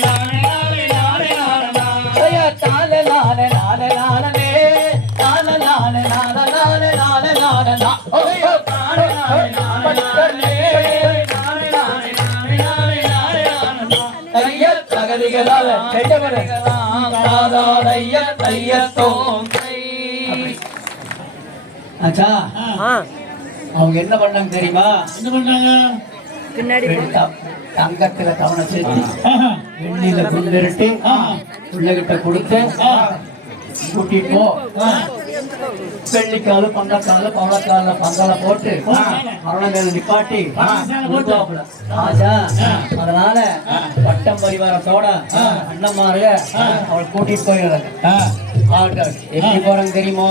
நானே நானே நானே நானே நானே நானே தகதிகளால் ஆச்சா அவங்க என்ன பண்ணாங்க தெரியுமா? என்ன பண்றாங்க? தங்கத்துல கவனை சேர்த்து வெண்ணில குண்டிருட்டு பிள்ளைகிட்ட கொடுத்து கூட்டிட்டு போ, வெள்ளிக்காலு பந்தக்காலு பவளக்கால பந்தல போட்டு அவளை மேல நிப்பாட்டி கொடுத்தாப்புல. ஆச்சா அதனால பட்டம் பரிவாரத்தோட அண்ணன்மாருக அவளை கூட்டிட்டு போயிடுறாங்க. எப்படி போறாங்க தெரியுமோ?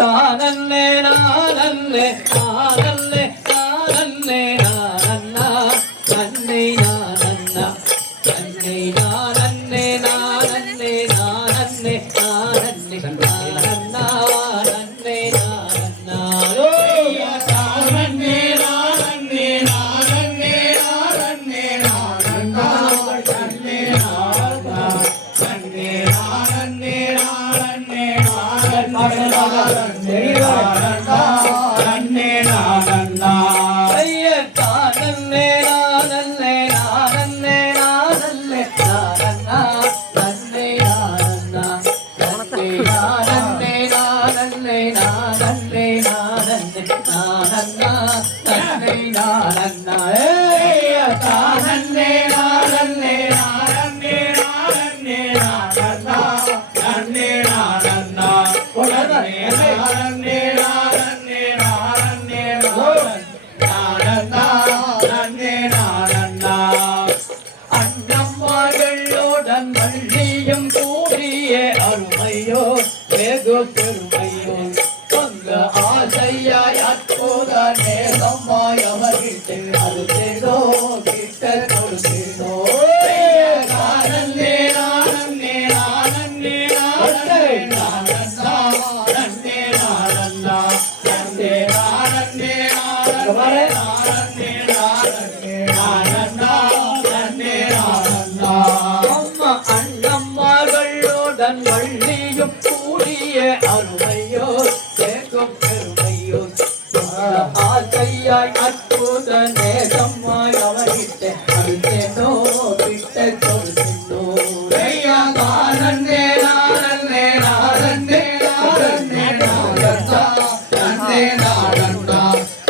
தானல்லே நானல்லே நானல்லே நானல்லே நானன்னா நன்னை நானன்னா நன்னை நானன்னே நானன்னே நானன்னே நானன்னே நானன்னா நன்னை நானன்னா நானன்னே நானன்னே நானன்னே நானன்னே நானன்னா நன்னை நானன்னா நன்னை நானன்னே நானன்னே நானன்னே நன்னை நானன்னா ஐயா தானன்னே நானன்னே நானன்னே நானன்னே நானன்னா நன்னை நானன்னா நன்னை நானன்னே நானன்னே நானன்னே நானன்னே நானன்னா நன்னை நானன்னா ஐயா தானன்னே நானன்னே நானன்னே நானன்னே நானன்னா நன்னை நானன்னா உடனே நானன்னே நானன்னே நானன்னே நானன்னா நன்னை நானன்னா அண்ணம்மார்களுடன் வள்ளியும் கூடிய அருமையோ வெகு பெருமையோ பங்க ஆசையாய் அற்புத நேசம்மாய் அவர்கிட்ட அருந்தேனோ கிட்ட கொடுத்தேனோ நானன்னே நானன்னே நானன்னே நானன்னே நானன்னா நன்னே நானன்னா நன்னே நானன்னே நானன்னே நானன்னே நானன்னா நன்னே நானன்னா அம்மா அண்ணம்மார்களுடன் வள்ளியும் கூடிய அருமையோ கேட்கும் பெருமையோ ஆசையாய் அற்புத நேசம்மாய் அவர்கிட்ட அருந்தேனோ கிட்ட கொடுத்தேனோ ஐயா நானன்னே நானன்னே நானன்னே நானன்னே நானன்னா நன்னே நானன்னா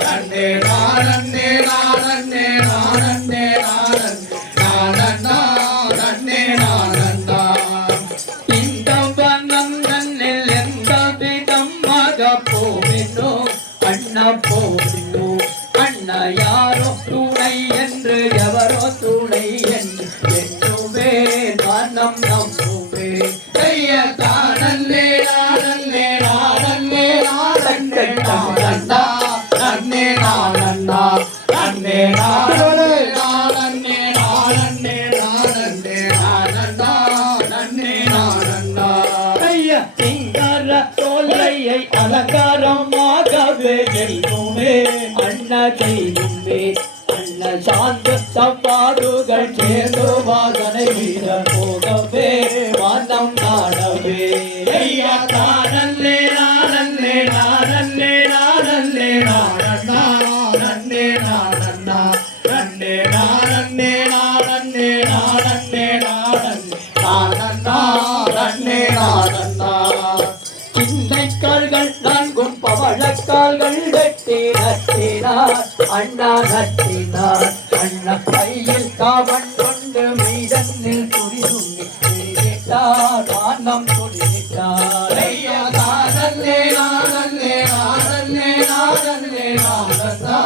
நன்னே நானன்னே நானன்னே நானன்னே நானன்னா நன்னே நானன்னா இந்த வண்ணம் நன்னில் எந்த விதம் மக போவினோ அண்ணா போவினோ அண்ணா யாரோ துணை என்று எவரோ துணை என்று என்னுமே நானம் நம்புவே ஐய தானல்லே நானல்லே நானல்லே நானன்னே நானன்னா நன்னே நானன்னா நன்னே நானல்லே நானன்னே நானன்னே நானன்னே நானன்னா நன்னே நானன்னா ஐய சிங்கர தோலையை அலங்காரமாகவே எல்லுமே அண்ணா செய்யுமே அண்ணா சாந்த சப்பாடுகள் சேர்ந்து வாசனை வீர போகவே வானம் நாடவே ஐயா தானல்லே நானல்லே நானல்லே நானல்லே நானன்னா நன்னே நானன்னா நன்னே நானன்னே நானன்னே நானன்னே நானன்னா நன்னே நானன்னா சிந்தைக்கால்கள் நான்கும் பவளக்கால்கள் வெட்டி நட்டினார் அண்ணா நட்டினார் அண்ணா கையில் காவன் கொண்டு மீதனில் துரிதுட்டார் வானம் துரிட்டார் ஐயா நானல்லே நானல்லே நானல்லே நானல்லே நானன்னா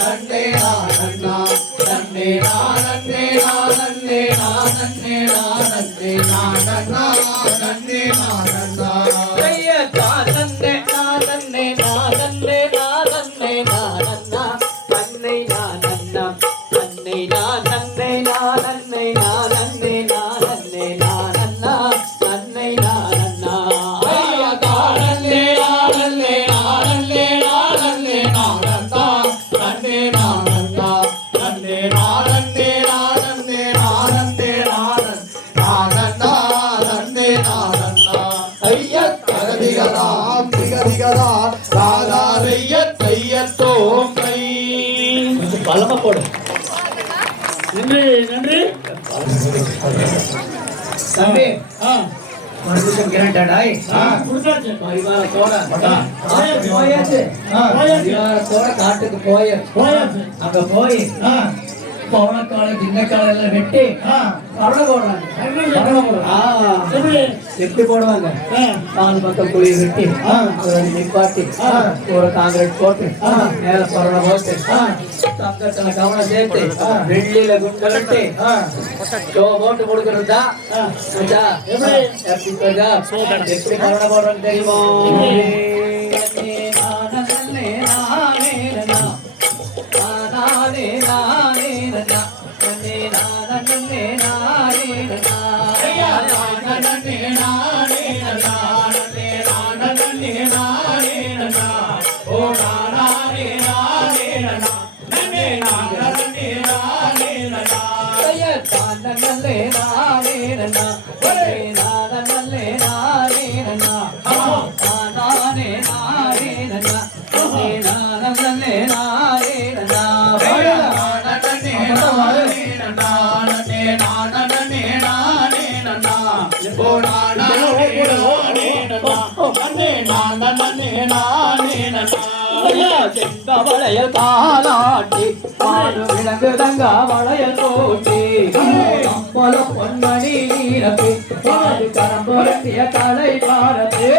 நன்னே நானன்னா நன்னே நானன்னே நானன்னே நானன்னே நானன்னே நானன்னா நன்னே நானன்னா ஐயா தானன்னே நானன்னே நானன்னே நானன்னே நானன்னா நன்னை நானன்னா நன்னை நானன்னே நானன்னே நானன்னே நானன்னே நானன்னா நன்னை நானன்னா ஐயா தானன்னே நானன்னே நானன்னே நானன்னே நானன்னா நன்னே நானன்னா நன்னே நானன்னே நானன்னே நானன்னே நானன்னா நன்னே நானன்னா ஐயா தகதிகளாம் திகதிகதா சாதாரைய தையத்தோம் கை பலமா போடு. நன்றி நன்றி தம்பி பர்மிஷன் கேட்டாடாய் கொடுத்தாச்சு. பரிவாரத்தோட போயாச்சு. போயாச்சு போயாச்சு. பரிவாரத்தோட காட்டுக்கு போயாச்சு. அங்க போய் பவனக்கால சின்னக்கால எல்லாம் வெட்டி கருணை போடுறாங்க எப்படி? எப்படி போடுவாங்க நாலு பக்கம் குழியை வெட்டி அதை நிப்பாட்டி ஒரு காங்கிரீட் போட்டு மேல கொரோனா போட்டு தங்கத்துல கவனம் சேர்த்து வெள்ளியில குண்டு கட்டி போட்டு கொடுக்கறது தான் எப்படி கருணை போடுறோம் தெரியுமோ வளையல் காலாட்டி விலங்கு தங்க வளையல் போட்டி பொன்மணி நீரத்து கரம்புரட்டிய கலை பாரத்து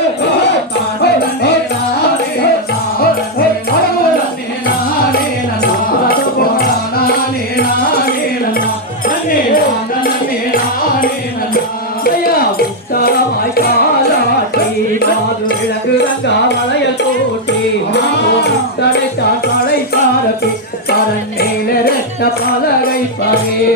உத்தரமாய் காலாட்டி மாது விலங்கு தங்க வளையல் போட்டி தடைத்தான் தடை பாரதி பரன் மேலரட்ட பலகை பகே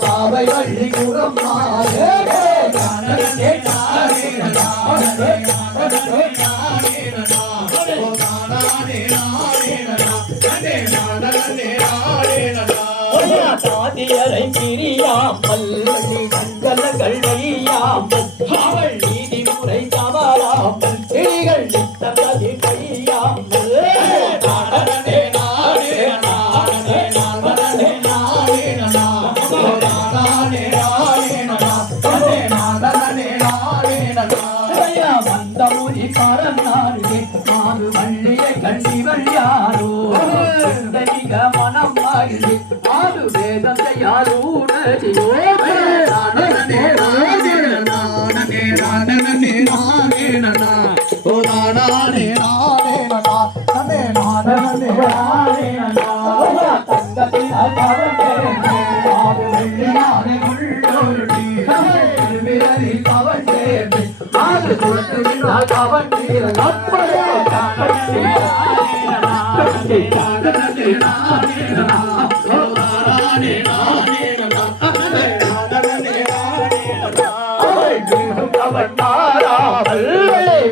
பாவை வள்ளி குரம்மாவே தாதியரை பிரியாமல் சங்கலங்கள் வையாமல் அவள் நீதிமுறை தவறாமல் கிளிகள் நித்தகதி கையாமல் வந்தமுனி பரநாடு மாது வள்ளியை கண்டிவள் யாரோ மிக மனம் மாறி ஆறு வேதத்தை யாரோ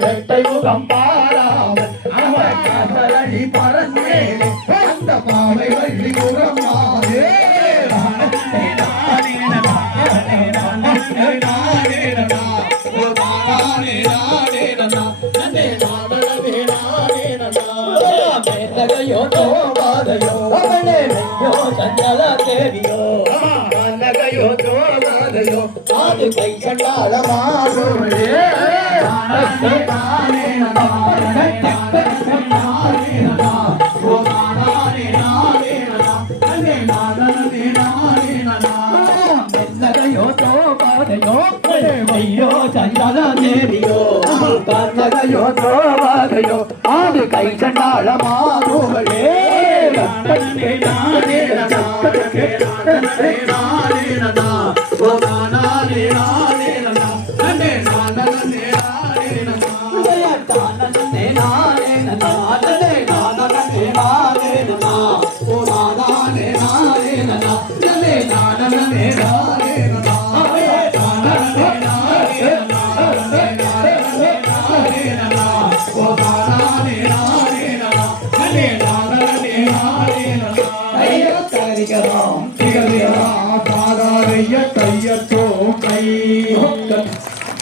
வேட்டை முகம் பாராமல் அவன் கதறி பறந்தேனே அந்த பாவை வள்ளி குரம்மாவே மேலகையோ தோவாதையோ அவனே நெய்யோ சஞ்சல தேவியோ மேலகையோ தோவாதையோ அது கை சண்டாளமானோரே வையோ சந்தன தேவியோ கண்ணகையோ தோவாதையோ ஆடு கை சண்டாளமானோரே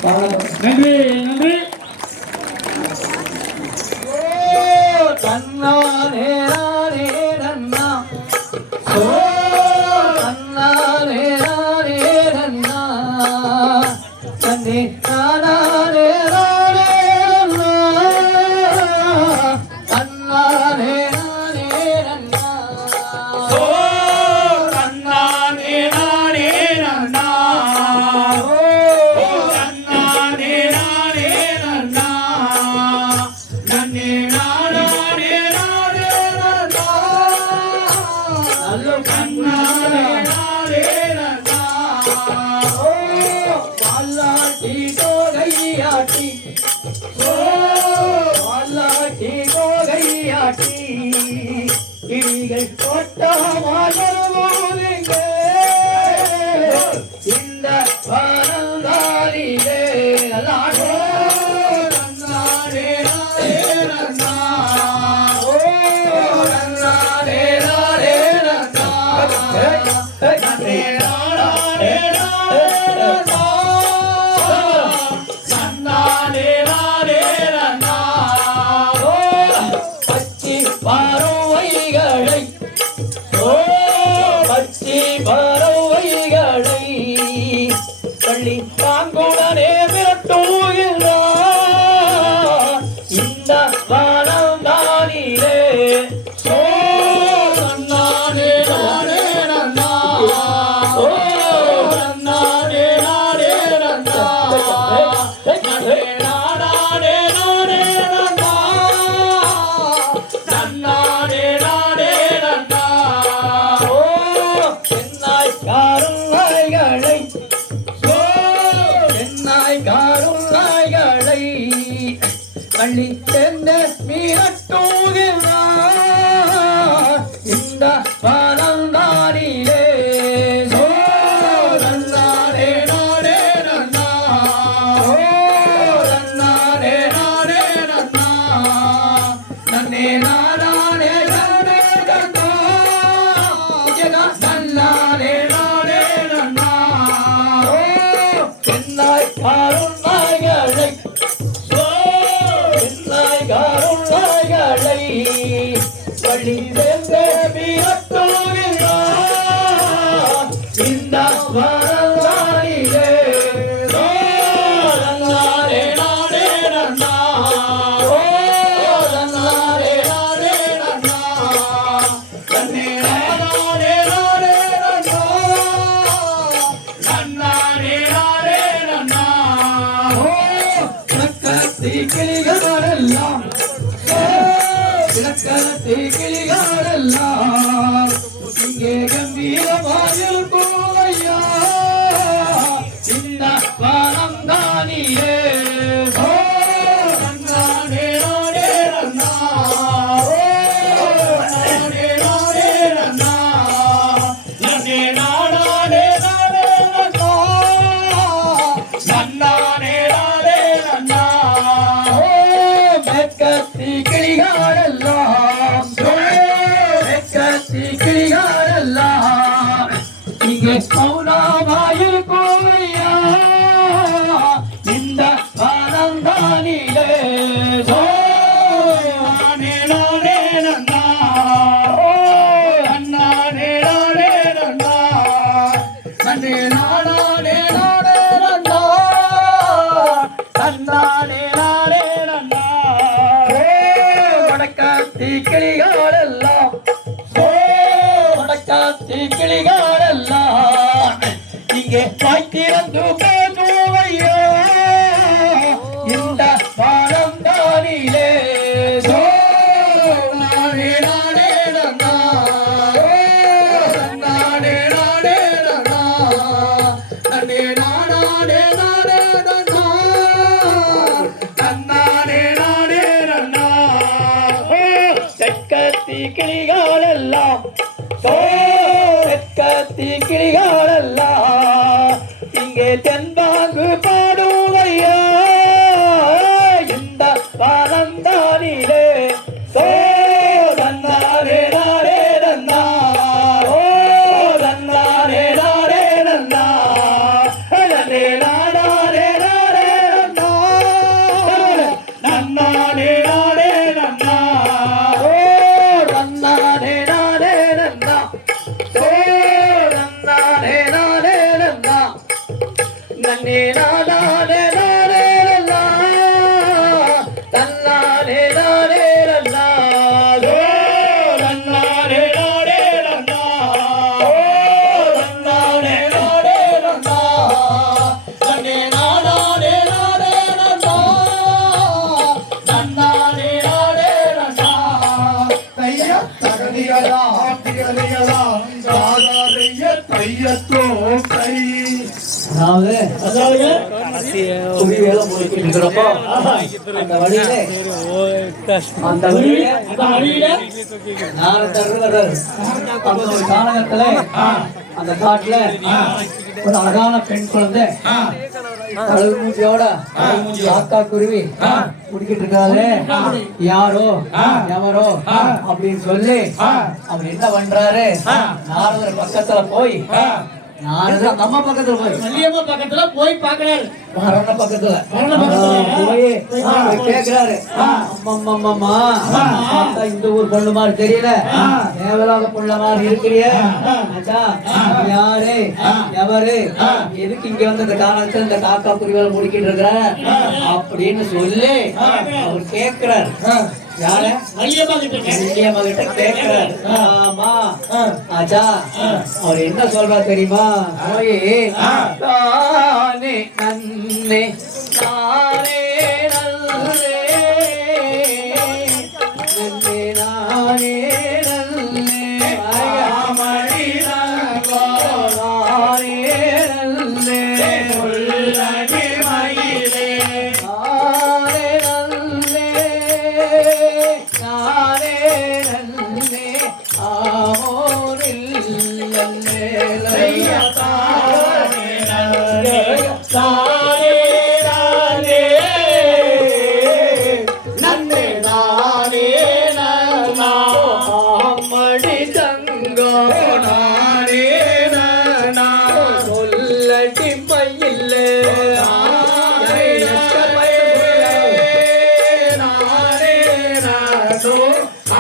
நன்றி நன்றி. தன்னானே நானே நன்னா ஓ தன்னானே நானே நன்னா தன்னே நானே நானே நன்னா தன்னானே நானே நன்னா ஓ தன்னானே நானே நன்னா ஓ தன்னானே நானே நன்னா நன்னே நானே நானே நன்னா நல்ல தன்னானே நானே நன்னா ஓ வாலாட்டி கோகையாட்டி ஓ வாலாட்டி கோகையாட்டி கிளிகள் கொட்டமாகருவோங்க இந்த வரந்தாரிலே நல்லாடோ நன்னானே நானே நன்னா ஓ நன்னாரே நாரே நன்னா நன்னே நானே நானே நன்னா நன்னானே நானே நன்னா ஓ பச்சி பறவைகளை ஓ பச்சி பறவைகளை பள்ளி தாங்குடனே விரட்டுகிறார் இந்த வானந்தானிலே ஓ நன்னானே நானே நன்னா ஓ நன்னானே நானே நன்னா நன்னே நானே நானே நன்னா நன்னானே நானே நன்னா ஓ என்னாய் காருள்ளைகளை ஓ என்னாய் காருள்ளைகளை பள்ளி தென்ன மீறட்டுகிறார் இந்த வானந்தானிலே ஓ நன்னாரே நானே நன்னா ஓ நன்னாரே நானே நன்னா நன்னே நானே நானே நன்னா ஜெகா நன்னாரே நானே நன்னா ஓ என்னாய் காருள்ளைகளை ஓ என்னாய் காருள்ளைகளை பள்ளி தென்ன மீறட்டுகிறார் இந்த வானந்தானிலே ஓ நன்னாரே நானே நன்னா ஓ நன்னாரே நானே நன்னா நன்னே நானே நானே நன்னா நன்னானே நானே நன்னா ஓ நக்கத்தி கிளிகளெல்லாம் ஓ நக்கத்தி கிளிகளெல்லாம் இங்கே கம்பீரமாயிருக்கும் ஐயா இந்த வானந்தானிலே ஓ நன்னானே நானே நன்னா ஓ நன்னானே நானே நன்னா நன்னே நானே நானே நன்னா நன்னானே நானே நன்னா ஓ மெக்கத்தி கிளிகளெல்லாம் ஓ மெக்கத்தி கிளிகளெல்லாம் இங்கே மௌனமாயிருக்கும் ஐயா இந்த வானந்தானிலே ஓ நானே நானே நன்னா ஓ நன்னானே நானே நன்னா நன்னே நானே நானே நன்னா நன்னானே நானே நன்னா ஓ வடக்காத்தி கிளிகளெல்லாம் ஓ வடக்காத்தி கிளிகளெல்லாம் இங்கே வாய்த்திறந்து பேசுவையா இந்த வானந்தானிலே ஓ நானே நானே நன்னா ஓ நன்னானே நானே நன்னா நன்னே நானே நானே நன்னா நன்னானே நானே நன்னா ஓ தெற்கத்தி கிளிகளெல்லாம் ஓ தெற்கத்தி கிளிகளெல்லாம் இங்கே தென்பாங்கு பாடுவையா இந்த வானந்தானிலே ஓ நன்னாரே நாரே நன்னா ஓ நன்னாரே நாரே நன்னா நன்னே நானே நானே குருவியெல்லாம் முடிக்கிட்டு இருக்கிறப்போ அந்த வழியில நாரதர் வர்றாரு. அந்த ஒரு காலகட்டத்துல அந்த காட்டுல ஒரு அழகான பெண் குழந்தை கழுகு மூஞ்சியோட காக்கா குருவி குடிக்கிட்டு இருக்காரு. யாரோ எவரோ அப்படின்னு சொல்லி அவர் என்ன பண்றாரு, நாரதர் பக்கத்துல போய் நாரதர் நம்ம பக்கத்துல போய் வள்ளியம்மா பக்கத்துல போய் பாக்குறாரு. மரண பக்கத்துல போய் கேக்குறாரு, அம்மம்மா இந்த ஊர் பொண்ணு மாதிரி தெரியல, தேவலாக பொண்ணு மாதிரி இருக்கிறிய, யாரு எவரு எதுக்கு இங்க வந்து இந்த காலத்துல இந்த காக்கா குருவியால் முடிக்கிட்டு இருக்கிற அப்படின்னு சொல்லி அவர் கேக்குறாரு. யார வள்ளியம்மா கிட்ட கேக்குறாரு. ஆமா ஆச்சா, அவர் என்ன சொல்றா தெரியுமா, போய் தானே நன்னே நானே நல்லே நன்னே நானே நல்லே மணி நானே நல்லே உள்ளடி மயிலே நானே நல்லே நானே நல்லே ஆமோனில் நல்லே லையா தானே நானே நன்னே நானே நன்னா மடி தங்கோ நானே நன்னா சொல்லடி பையில்லே நானே நானோ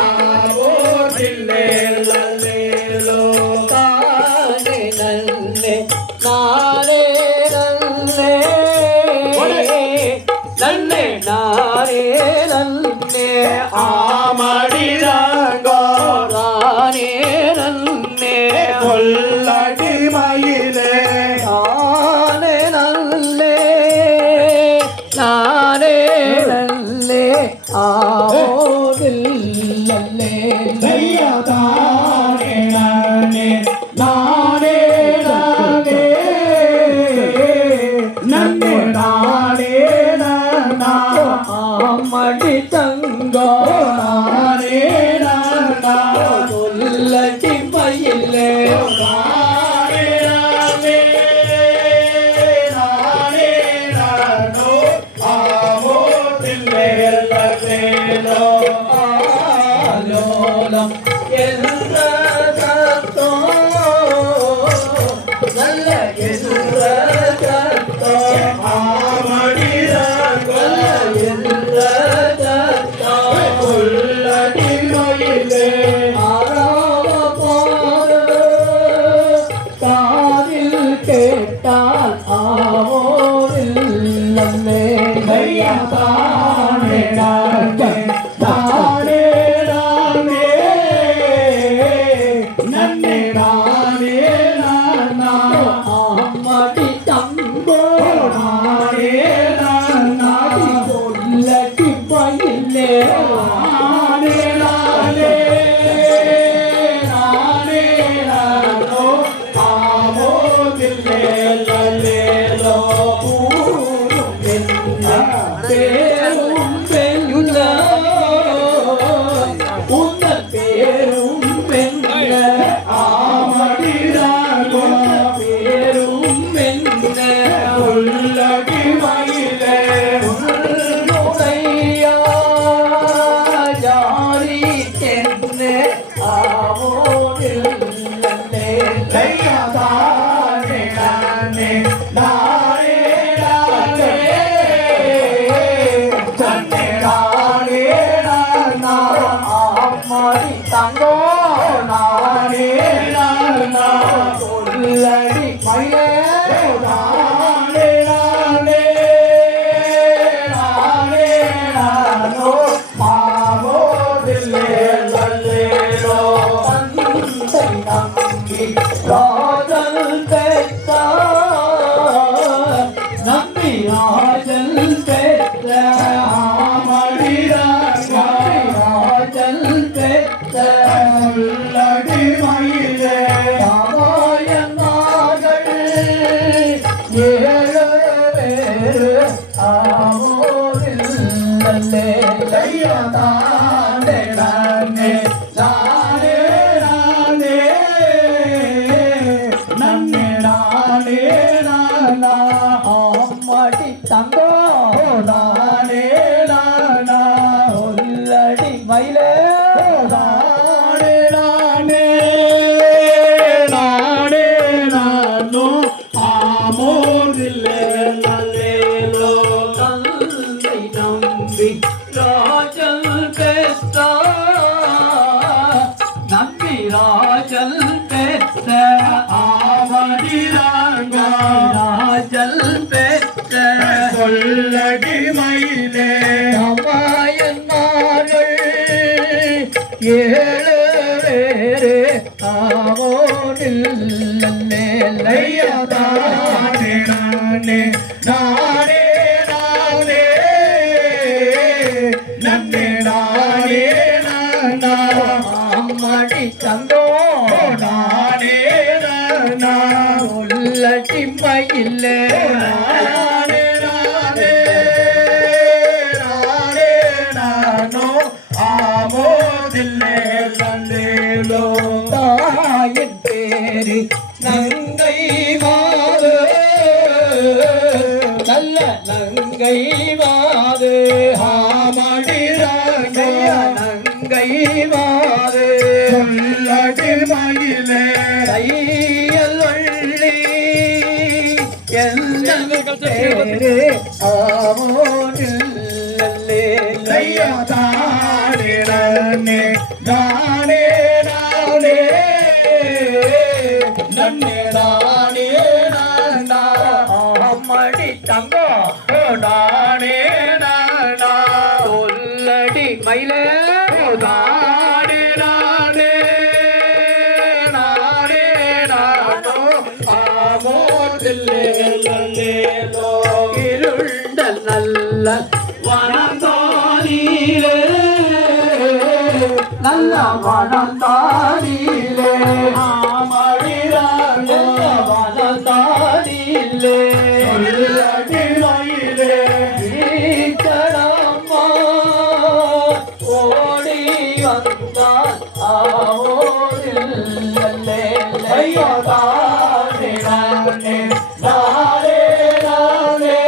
ஆவோதில்லே லல்லேலோ தானே நன்னே நானே நல்லே நன்னே நானே நன்னே ஆமடிராங்கோ நானே நன்னே கொல்லடி மயிலே நானே நல்லே நானே நல்லே ஆவோதில் நல்லே ஐயா தானே நானே நானே நானே நன்னே நானே நன்னா மடி தங்கோ நானே நன்னா சொல்லடி பையில்லே நானே நானே நானே நானோ ஆவோதில்லே லல்லேலோ ஆலோலம் என்ற கத்தோ நல்ல என்ற கத்தோ ஆமடிராங்கோ என்ற கத்தோ உள்ளடி மயிலே ஆராம பாடு காதில் கேட்டால் ஆவோரில் நம்மே ஐயா தானே நானே தானே நானே நன்னே நானே நானா ஆமடி தங்கோ நானே நானா சொல்லடி பயிலே நானே நானே நானே நானோ ஆவோதில்லே லல்லேலோ பேரும் பெண்ணுல உங்கள் பேரும் பெண்ணுல ஆமடிராங்கோ பேரும் பெண்ணுல உள்ளடி மயிலே உன்னுடைய ஜாரி தென்னை ஆவோதில் நல்லே ஐயா தானே நானே நானே நானே தன்னே நானே நானா ஆமடி தங்கோ நானே நானா சொல்லடி மயிலே நானே நானே நானே நானோ மாவோதில்லே லல்லேலோ தந்தை நம்பி ராஜல் பெற்ற நம்பி ராஜல் பெற்ற ஆமடிராங்கோ ராஜல் பெற்ற உள்ளடி மயிலே தாயனார்கள் ஏழு ஐயா தானே நானே நானே நானே நன்னே நானே நானா அம்மாடி தங்கோ நானே நானா உள்ளடி மயிலே நானே நானே நானே நானோ ஆமோதில்லே நல்லேலோ தந்தை நம்பி ராஜல் பெற்ற நம்பி ராஜல் பெற்ற ஆவடிராங்க ராஜல் பெற்ற சொல்லடி மயிலே அம்மாயன்மார்கள் ஏழு வேறு ஆவோனில் ஐயா தானே நானே நானே நானே நன்னே நானே நானா அம்மாடி தங்கோ நானே நானா உள்ளடி மயிலே நானே நானே நானே நானோ ஆமோதில்லே நல்லேலோ தாயின் பேரு நங்கை மாது நல்ல நங்கை மாது ஆமடிராங்க நங்கை மாது சொல்லடி மயிலே தையல் வள்ளி எந்த பேரு ஆவோனில் ஐயா தானே நானே நானே நானே நன்னே நானே நானா அம்மாடி தங்கோ நானே நானா சொல்லடி மயிலே நானே நானே நானே நானோ ஆமோதில்லே நல்லேலோ இருண்ட நல்ல வனந்தோனிலே நல்ல வனந்தாடியிலே ஆமடிராங்க வனந்தாடியிலே சொல்லடி மயிலே ஈக்கடம்மா ஓடி வந்தான் ஆவோதில் ஐயா தானே நானே நானே நானே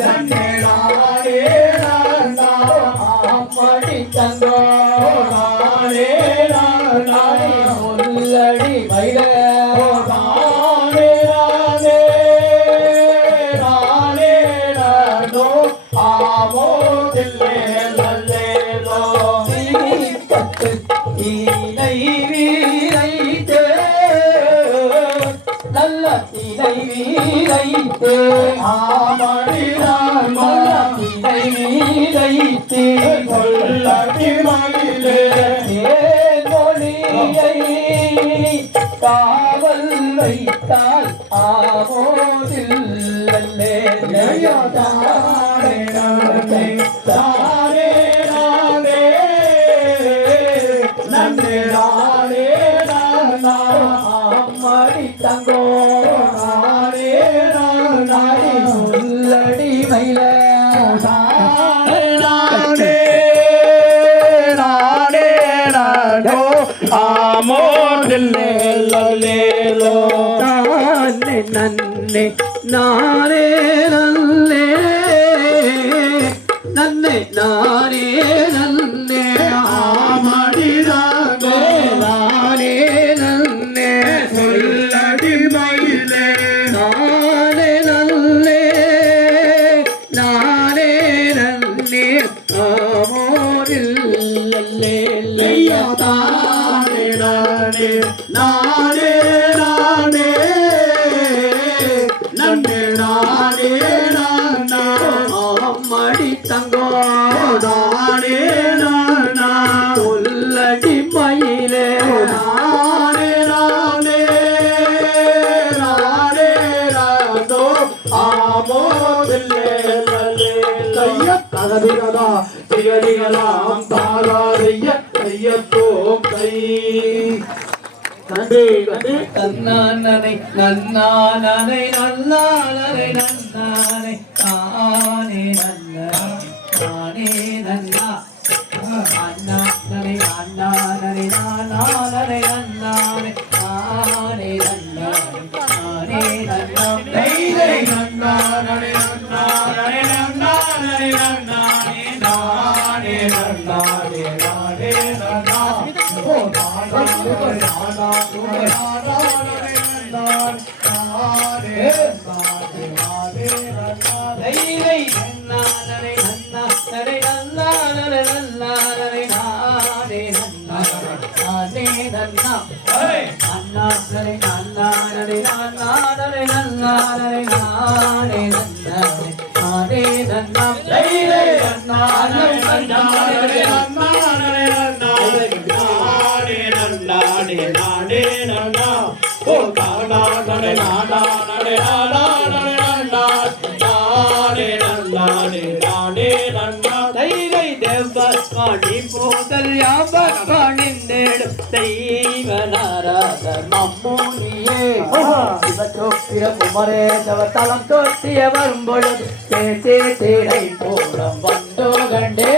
நன்னே நானே நானா அம்மாடி தங்கோ நானே நானா உள்ளடி மயிலே நானே நானே நானே நானோ ஆமோதில்லே நல்லேலோ கட்டு இணை வீரைத்தே நல்ல இணை வீரைத்தே ஆமடிராங்க இணை வீரைத்தே சொல்லடி மயிலே மொழியை காவல் வைத்தால் ஆவோதில் ஐயா தானே நானே தானே நானே நன்னே நானே நானா அம்மாடி தங்கோ நானே நானே உள்ளடி மயிலே நானே நானே நானே நானோ ஆமோதில்லே நல்லேலோ தானே நன்னே நானே நல்லே நன்னே நானே நன்னே ஆமடிராங்க நானே நன்னே சொல்லடி மயிலே நானே நல்லே நானே நன்னே ஆமோரில் ஐயா தானே நானே நானே நானே நன்னே நானே நானா அம்மாடி தங்கோ நானே நானா உள்ளடி மயிலே நானே நானே நானே நானோ ஆமோதில்லே நல்லே தைய தகதிகதா திகதிகலாம் தாராதைய தையத்தோம் தை நன்றி நன்றி தன்னானனை நன்னானனை நல்லானனை நன்னானை தானே நன்னானே தலம் தொட்டிய வரும்பொழுது பேசே தேடை போலம் வந்தோ கண்டே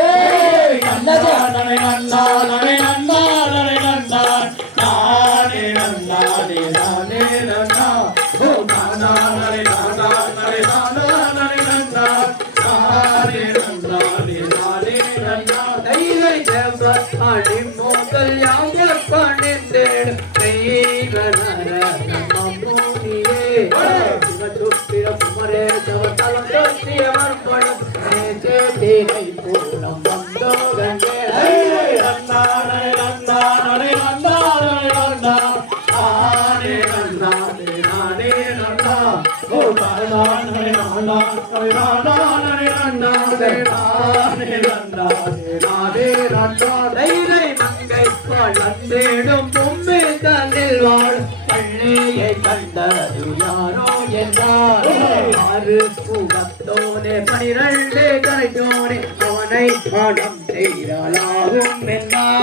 தேடும் பொம்மை தன்னில் வாழ் பள்ளியை கண்டது யாரோ என்றார் ஆறு பூவத்தோனே 12 கரையோனே அவனை மனம் செய்தாலாகும் என்றாரே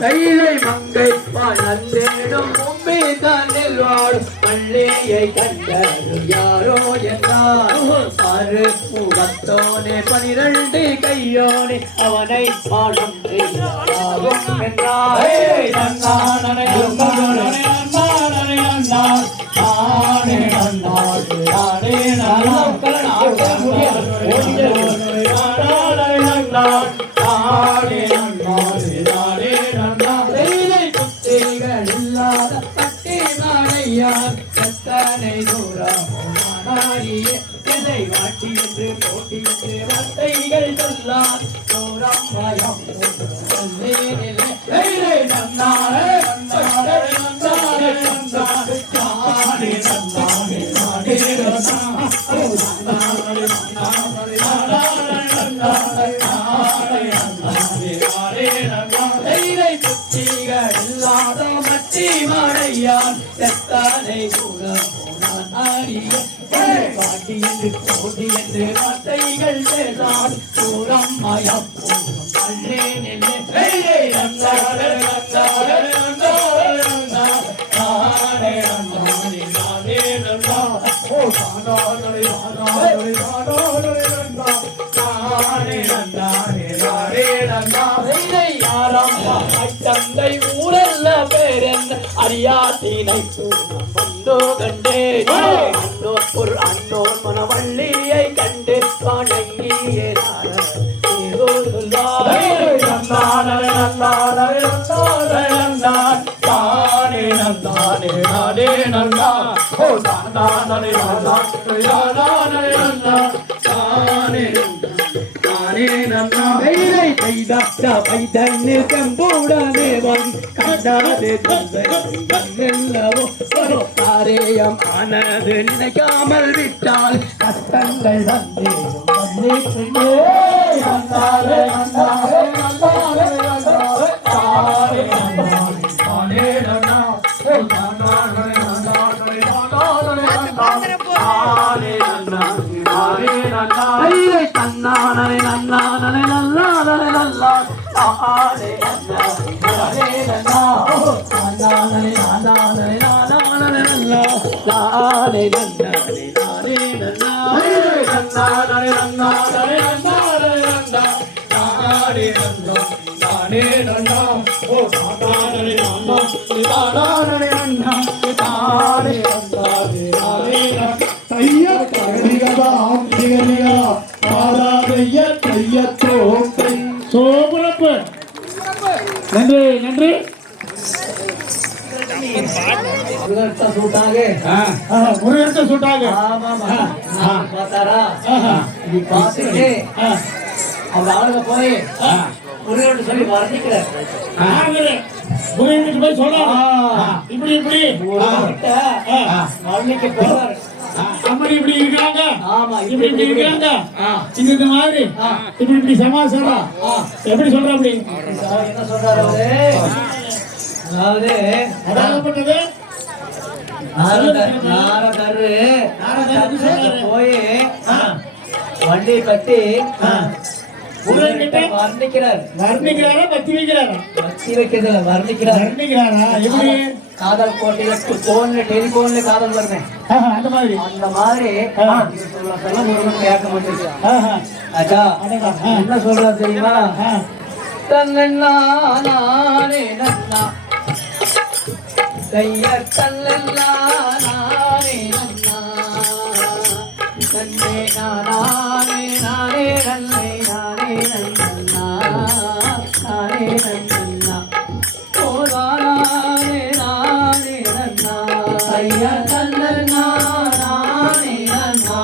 தைலை மங்கை பழந்தேடும் பொம்மை தன்னில் வாழும் பள்ளியை கண்டது யாரோ என்றார் ஆறு பூவத்தோனே 12 கையோனே அவனை பாடம் செய்தாகும் என்றார் இல்லாத பட்டி நாளையார் எத்தனை தூரமானாரியே என்னை வாட்டி என்று போட்டி என்று வார்த்தைகள் சொல்லார் தூரம் பயம் இல்லாத மட்டி மழையால் எத்தனை தூரம் போனான் அறிய பாட்டி என்று போட்டி என்று வார்த்தைகள் பேசால் தூரம் மயம் அன்றே தந்தை ஊரல்ல பேரென்ன அறியாதீனை வந்தோ கண்டே அன்னோர் அன்னோர் மனவள்ளியை கண்டு வணங்கியே காரியம் ஆனது நினைக்காமல் விட்டால் கஷ்டங்கள் சோபரப்பு நன்றி நன்றி முருகன் சூட்டாக முருகன் சுட்டாங்க ஆமாமா பார்த்தாரா நீ பார்த்துட்டு அவங்க ஆளுங்க போய் முருகன் சொல்லி வர்ணிக்கிறார் முருகன் போய் சொல்லலாம் இப்படி இப்படி வர்ணிக்க போவார் அம்மன் இப்படி இருக்காங்க ஆமா இப்படி இப்படி இருக்காங்க இந்த மாதிரி இப்படி இப்படி சமாசாரம் எப்படி சொல்ற அப்படி என்ன சொல்றாரு அவரு அதாகப்பட்டது போய் வண்டி கட்டி வர்ணிக்கிறார் வர்ணிக்கிறாரா பத்தி வைக்கிறாரா பத்தி வைக்கிறதுல வர்ணிக்கிறார் வர்ணிக்கிறாரா எப்படி காதல் போட்டியில போன்ல டெலிபோன்ல காதல் வருவேன் அந்த மாதிரி அந்த மாதிரி முருகன் கேட்க மாட்டேங்குது அச்சா என்ன சொல்ற தெரியுமா தன்னே நன்னா கைய தன்னே நன்னா தன்னே நானே நானே நன்னை நானே நன்னா நானே நன்னா ஓதானே நானே நன்னா கைய தன்னே நானே நன்னா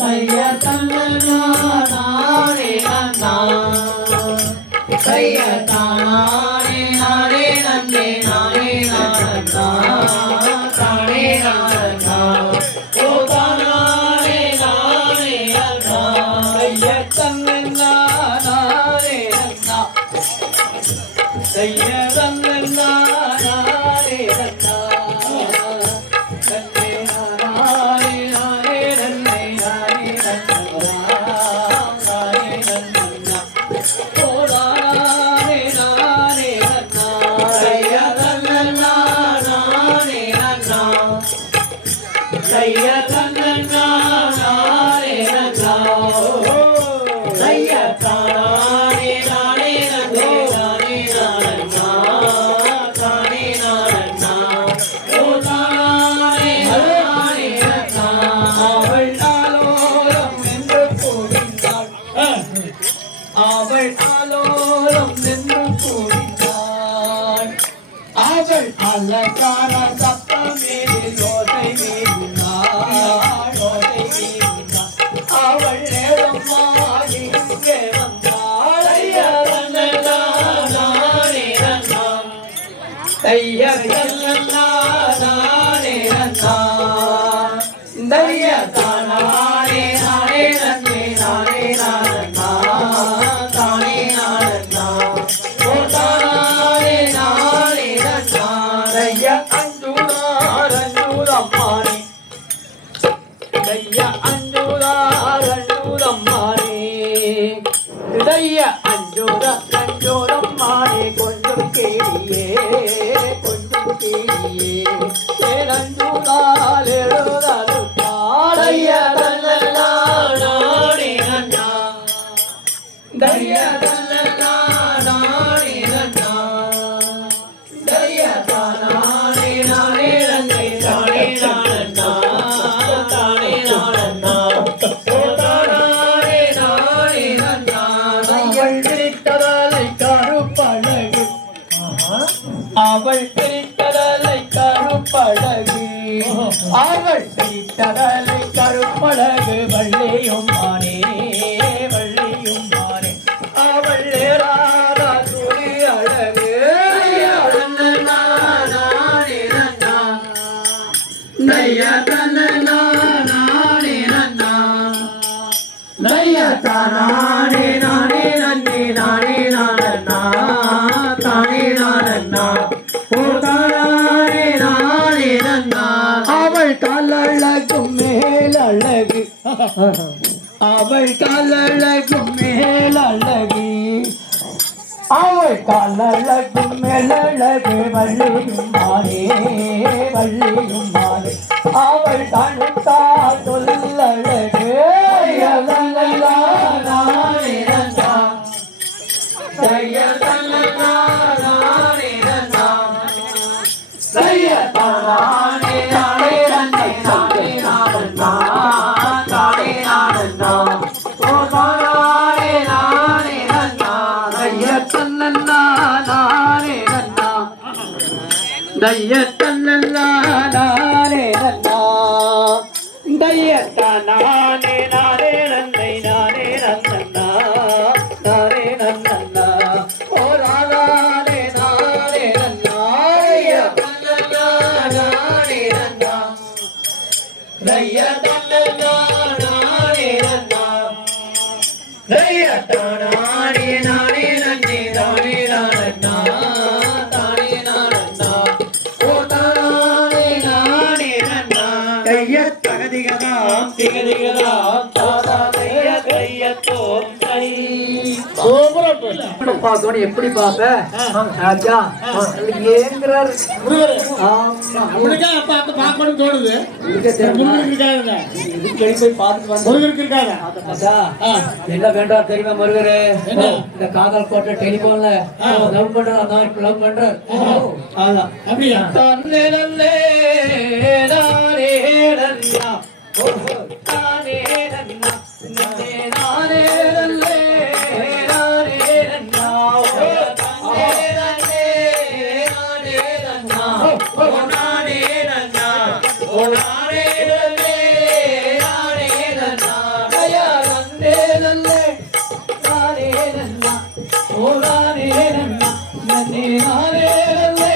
கைய தன்னே நானே நன்னா கைய தானே நானே நன்னே நானே நானன்னா தானே நானன்னா ஓ தானே நானே நன்னா கைய தன்னே நானே நன்னா கைய தன்னே நானே நன்னா நன்னே நானே நானே நன்னே நானே நன்னா நானே நன்னா ஓ தானே நானே நன்னா கைய தன்னே நானே நன்னா கைய தன்னே நானே நன்னா கைய தானே நானே நன்னே நானே நானன்னா தானே நானன்னா ஓ தானே நானே நன்னா அவள் ஆலோலம் என்று போகின்றாள் அவள் ஆலோலம் என்று போகின்றாள் அவள் அலங்கார சத்தமேது யோசை மீறினாள் யோசை மீறினாள் அவள் நேரமாகி இங்கே வந்தாள் ஐயா நானே நன்னா ஐயா நானே நன்னா தையா தானே நானே நன்னே நானே நானன்னா தானே நானன்னா ஓ தானே நானே நன்னா தையா அஞ்சுதாரஞ்சுதம்மானே தையா அஞ்சுதாரஞ்சுதம்மானே தையா அஞ்சுதம்மானே கொஞ்சம் கேளியே கொஞ்சம் கேளியே ஏனஞ்சுதால் எழுதலுட்டாள் ஐயா தன்னே நானே நன்னா தையா தன்னே நானே நன்னா தையா தானே நானே நன்னே தானே நானன்னா தானே நானன்னா ஓ தானே நானே நன்னா அவள் பிரித்ததலை கருப்பழகு அவள் பிரித்ததலை கருப்பழகு அவள் பிரித்ததலை கருப்பழகு வள்ளியும் மானே வள்ளியும் மானே அவள் ஏறாத துளி அழகு நானே நன்னா நையா தன்னே நானே நன்னா நையா தானே நானே நன்னே நானே நானன்னா தானே நானன்னா ஓ தானே நானே நன்னா அவள் கல்லழகும் மேலழகு அவள் கல்லழகும் மேலழகு அவள் கல்லழகும் மேலழகு வள்ளியும் மானே வள்ளியும் மானே அவள் தனுத்தா சொல்லழகு நன்னா ஓ நானே நானே நன்னா தையத்தன்னா நானே நன்னா தையத்தன்னா நானே நன்னா தையத்தானே நானே நன்னை நானே நன்னா நானே நன்னா ஓ நானே நானே நன்னா தையத்தன்னா நானே நன்னா தையத்தன்னா நானே நன்னா தையத்தானே நானே நன்னே நானே நன்னா தானே நன்னா ஓ தானே நானே நன்னா தையத்தகதிகதாம் திகதிகதாம் தாதா தைய தையத்தோம் தை பார்க்கணும் எப்படி பாப்ப ராஜா ஏங்குறாரு ஆமா அப்படிதான் அப்ப அப்ப பார்க்கணும்னு தோணுது. முருகனுக்கு இருக்காதுங்க. இதுக்கு போய் பார்த்துட்டு வந்து முருகனுக்கு இருக்காதா? ராஜா என்ன வேண்டாம் தெரியுமா முருகரு இந்த காதல் கோட்டை டெலிபோன்ல லவ் பண்றான் லவ் பண்றாரு அதான் அப்படியா? தன்னே நன்னே நானே நன்னா தானே நன்னா நன்னே நானே நன்னே நானே நன்னா தானே நன்னே நானே நன்னா ஓ நானே நன்னா ஓ நானே நன்னே நானே நன்னா தயா நன்னே நன்னே நானே நன்னா ஓ நானே நன்னா நன்னே நானே நன்னே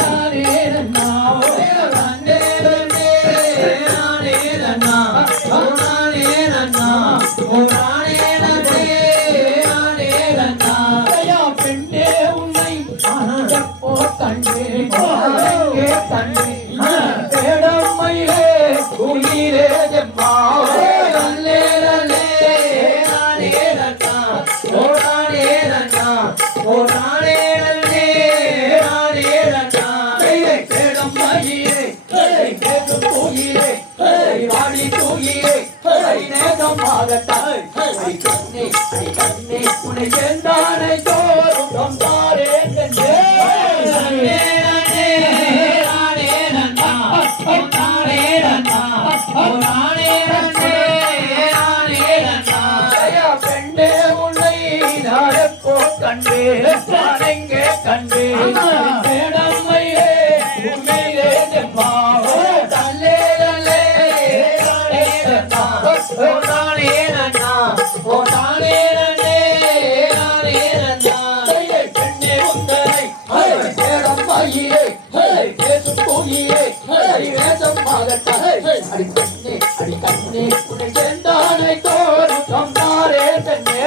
நானே நன்னா ஓ நன்னே நன்னே நானே நன்னா ஓ நானே நன்னா ஓ நானே நன்னே நானே நன்னா தயா பெண்ணே உன்னை எப்போ கண்டேன் எங்கே கண்டேன் தேடம்மையிலே உயிரே ஜெம்மா நல்லே நல்லே நானே நன்னா ஓ நானே நன்னா ஓ நானே நல்லே நானே நன்னா தேடம்மையிலே கேட்கும் தூயிலே வாடி தூயிலே நேசமாகத்தாய் அடி கண்ணே உன்னை சேர்ந்தானே தோறும் தந்தாரே கண்டே நானே நானே நன்னா ஓ நானே நன்னா ஓ நானே நன்னே நானே நன்னா தயா பெண்ணே உன்னை நான் எப்போ கண்டே நான் எங்கே கண்டே தேடம்மையே உண்மையிலே ஜெம்மாவோ தல்லே தல்லே நானே நன்னா ஓ நானே நன்னா ஓ நானே நன்னே நானே நன்னா தயை பெண்ணே உந்தனை தேடம்மையிலே பேசும் தூயிலே வேஷம் மாகட்டாய் அடி கண்ணே உன்னை சேர்ந்தானை தோறும் தந்தாரே பெண்ணே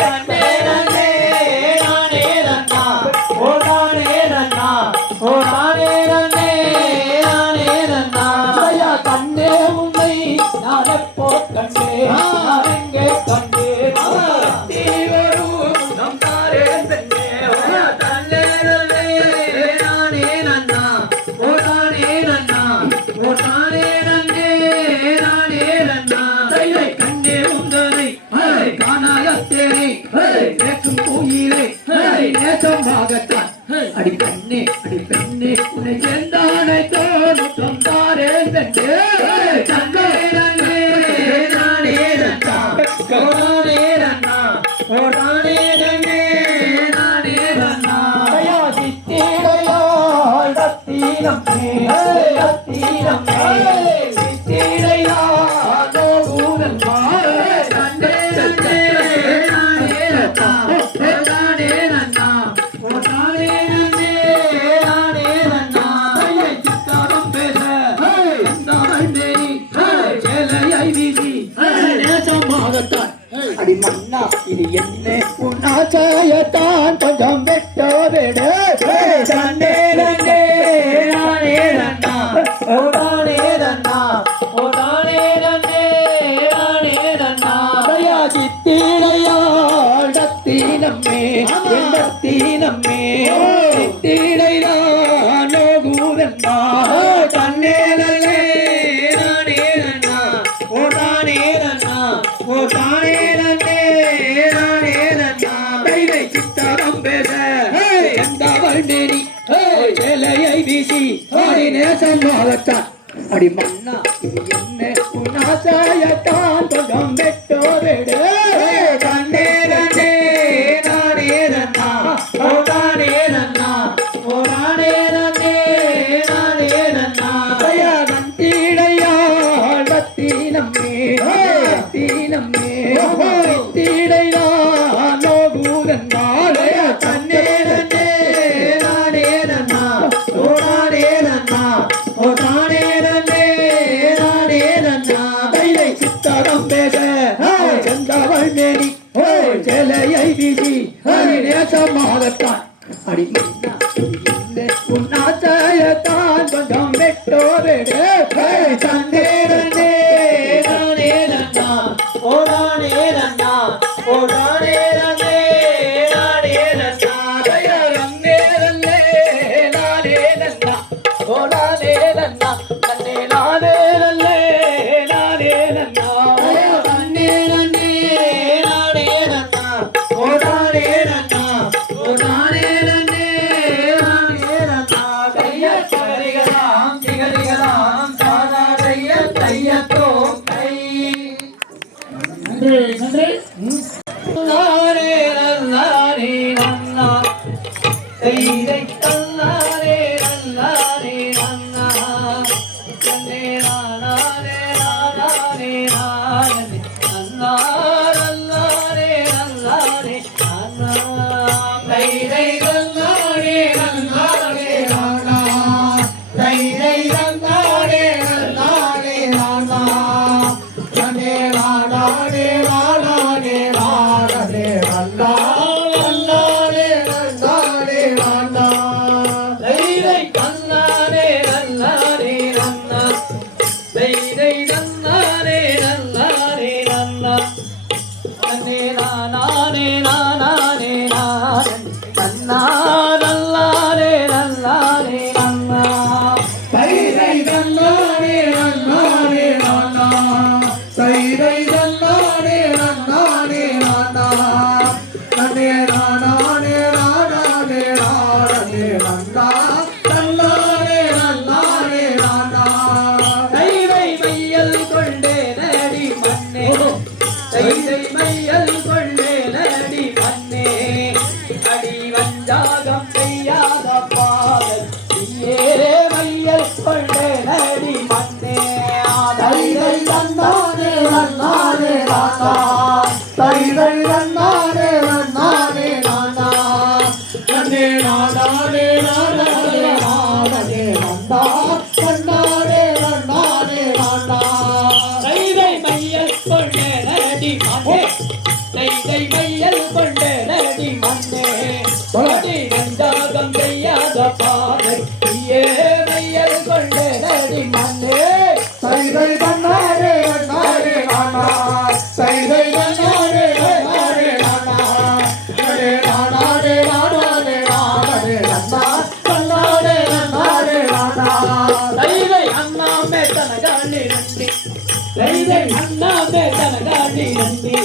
கண்ணே நன்னே நானே நன்னா ஓ நானே நன்னா ஓ நானே நன்னே நானே நன்னா தயா கண்ணே உன்னை நான் எப்போ கண்டே நான் எங்கே கண்டே தீவரும் தந்தாரே பெண்ணே தன்னே நன்னே நானே நன்னா ஓ நானே நன்னா ஓ நானே நன்னே நானே நன்னா தையை கண்டே உந்தனை காணாயத்தேனை கேட்கும் கோயிலே நேசமாகத்தான் அடி பெண்ணே உன்னை சேர்ந்தானை தோறும் தந்தாரே பெண்ணே தன்னே நன்னே நானே நன்னா ஓ நானே நன்னா ஓ நானே நன்னே நானே நன்னா தயா சித்திரையாள் ரத்தினமே ரத்தினமே சித்திரையாளோ ஊரல்மா தன்னே நன்னே நானே நன்னா ஓ நானே நன்னா ஓ நானே நன்னே நானே நன்னா தயை சித்தாரம் பேச எந்தவள் மேனி சேலையை வீசி நேசமாகத்தான் அடி மன்னா இது என்ன உன்னாச்சாயத்தான் கொஞ்சம் வெட்ட விடு தன்னே நன்னே நானே நன்னா ஓ நானே நன்னா ஓ நானே நன்னே நானே நன்னா தயா சித்திரையாள் ரத்தினமே ரத்தினமே சித்திரையானோ கூரம்மா தன்னே நன்னே நானே நன்னா ஓ நானே நன்னா ஓ நானே நன்னே நானே நன்னா தைவை சித்தாரம் பேச எந்த வண்டேரி சேலையை வீசி ஆடி நேசம் மாலத்தான் அடி மன்னா இது என்ன உன்னாசாயத்தான் கொஞ்சம் தீனம்மே தீடையானோ பூதன் மாலை தன்னே நன்னே நானே நன்னா ஓ நானே நன்னா ஓ தானே நன்னே நானே நன்னா கையை சித்தகம் பேச செந்தவள் மேனி செலையை வீசி நேசமாகத்தான் அடி உன்னாச்சயத்தான் கொஞ்சம் வெட்டோரே தந்தேரனே நானே நன்னா ஓ நானே நன்னா ஓ நானே நன்னே நானே நன்னா தயரன்னே நன்னே நானே நன்னா ஓ நானே நன்னா நன்னே நானே நன்னே நானே நன்னா தயரன்னே நன்னே நானே நன்னா ஓ நானே நன்னா ஓ நானே நன்னே நானே நன்னா தையக்கரிகளாம் திகரிகளாம் தானா தையத்தோ கை நன்றி நன்றி நானே நன்னானே நன்னா தைதை தன்னானே நன்னானே நன்னா நன்னே நானே நானே நானே நன்னா நன்னானே நன்னானே நன்னா தைதை தன்னானே நன்னானே நன்னா தைதை தன்னானே நன்னானே நன்னா நன்னே நானே நானே நானே நன்னா நன்னானே நன்னானே நன்னா தைதை தன்னானே நன்னானே நன்னா தைதை தன்னானே நன்னானே நன்னா நன்னே நானே நானே நானே நன்னா நல்லானே நல்லானே நன்னா தைதை தன்னானே நன்னானே நன்னா தைதை தன்னானே நன்னானே நன்னா நன்னே நானே நானே நானே நன்னா நன்னானே நன்னானே நன்னா தைதை மையல் கொண்டே நடி மண்ணே தைதை மையல் கொண்டே நடி மண்ணே அடி வஞ்சாகம் செய்யாத பாடல் ஏரே மையல் கொண்டே நடி மண்ணே தைதை தன்னானே நன்னானே நானா தைதை தன்னானே நன்னானே நானா நன்னே நானே நானே நானே நன்னா நன்னானே நன்னானே நானா தைதை மையல் கொண்டே நடி மண்ணே தைதை மையல் கொண்டே நடி மண்ணே அடி வஞ்சாகம் செய்யாத பாதை ஏ மையல் கொண்டே நடி மண்ணே தைதை தன்னானே நன்னானே நானா தைதை தன்னானே நன்னானே நானா நன்னே நானே நானே நன்னா நன்னானே நன்னானே நானா தைதை அண்ணாமே தனகாணி நந்தி தைதை அண்ணாமே தனகாணி நந்தி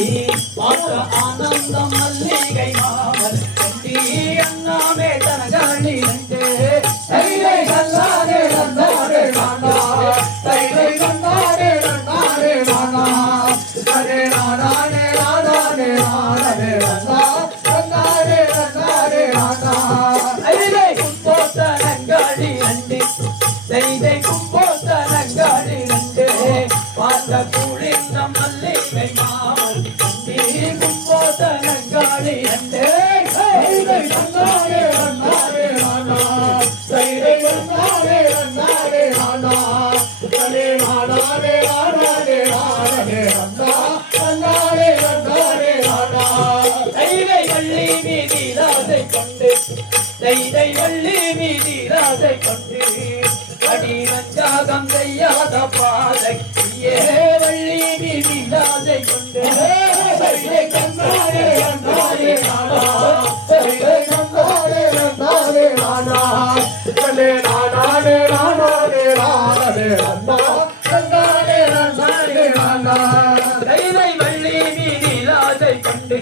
பார்க்க ஆனந்தம் மல்லிகை மாமல் நந்தி அண்ணாமே தனகாணி நந்தி தைதை தன்னானே நன்னானே நானா தைதை தன்னானே நன்னானே நானா நன்னே நானே நானே நன்னா நன்னானே நன்னானே நானா தைதை கும்போத்த நங்காடி நந்தி தைதை கும்போத்த நங்காடி நந்தி பார்க்க குளிர்ந்த மல்லிகை மாமல் நந்தி கும்போத்த நங்காடி நந்தி தைதை தன்னானே நன்னானே நானா தைதை தன்னானே நன்னானே நானா நன்னே நானே நானே நன்னா நன்னானே நன்னானே நானா தைதை வள்ளி மீதி ராதை கொண்டு தைதை வள்ளி மீதி ராதை கொண்டு அடி வஞ்சாகம் செய்யாத பாதை ஏ வள்ளி மீதி ராதை கொண்டு தைதை தன்னானே நன்னானே நானா தைதை தன்னானே நன்னானே நானா நன்னே நானே நானே நன்னா நன்னானே நன்னானே நானா தைதை வள்ளி மீதி ராதை கொண்டு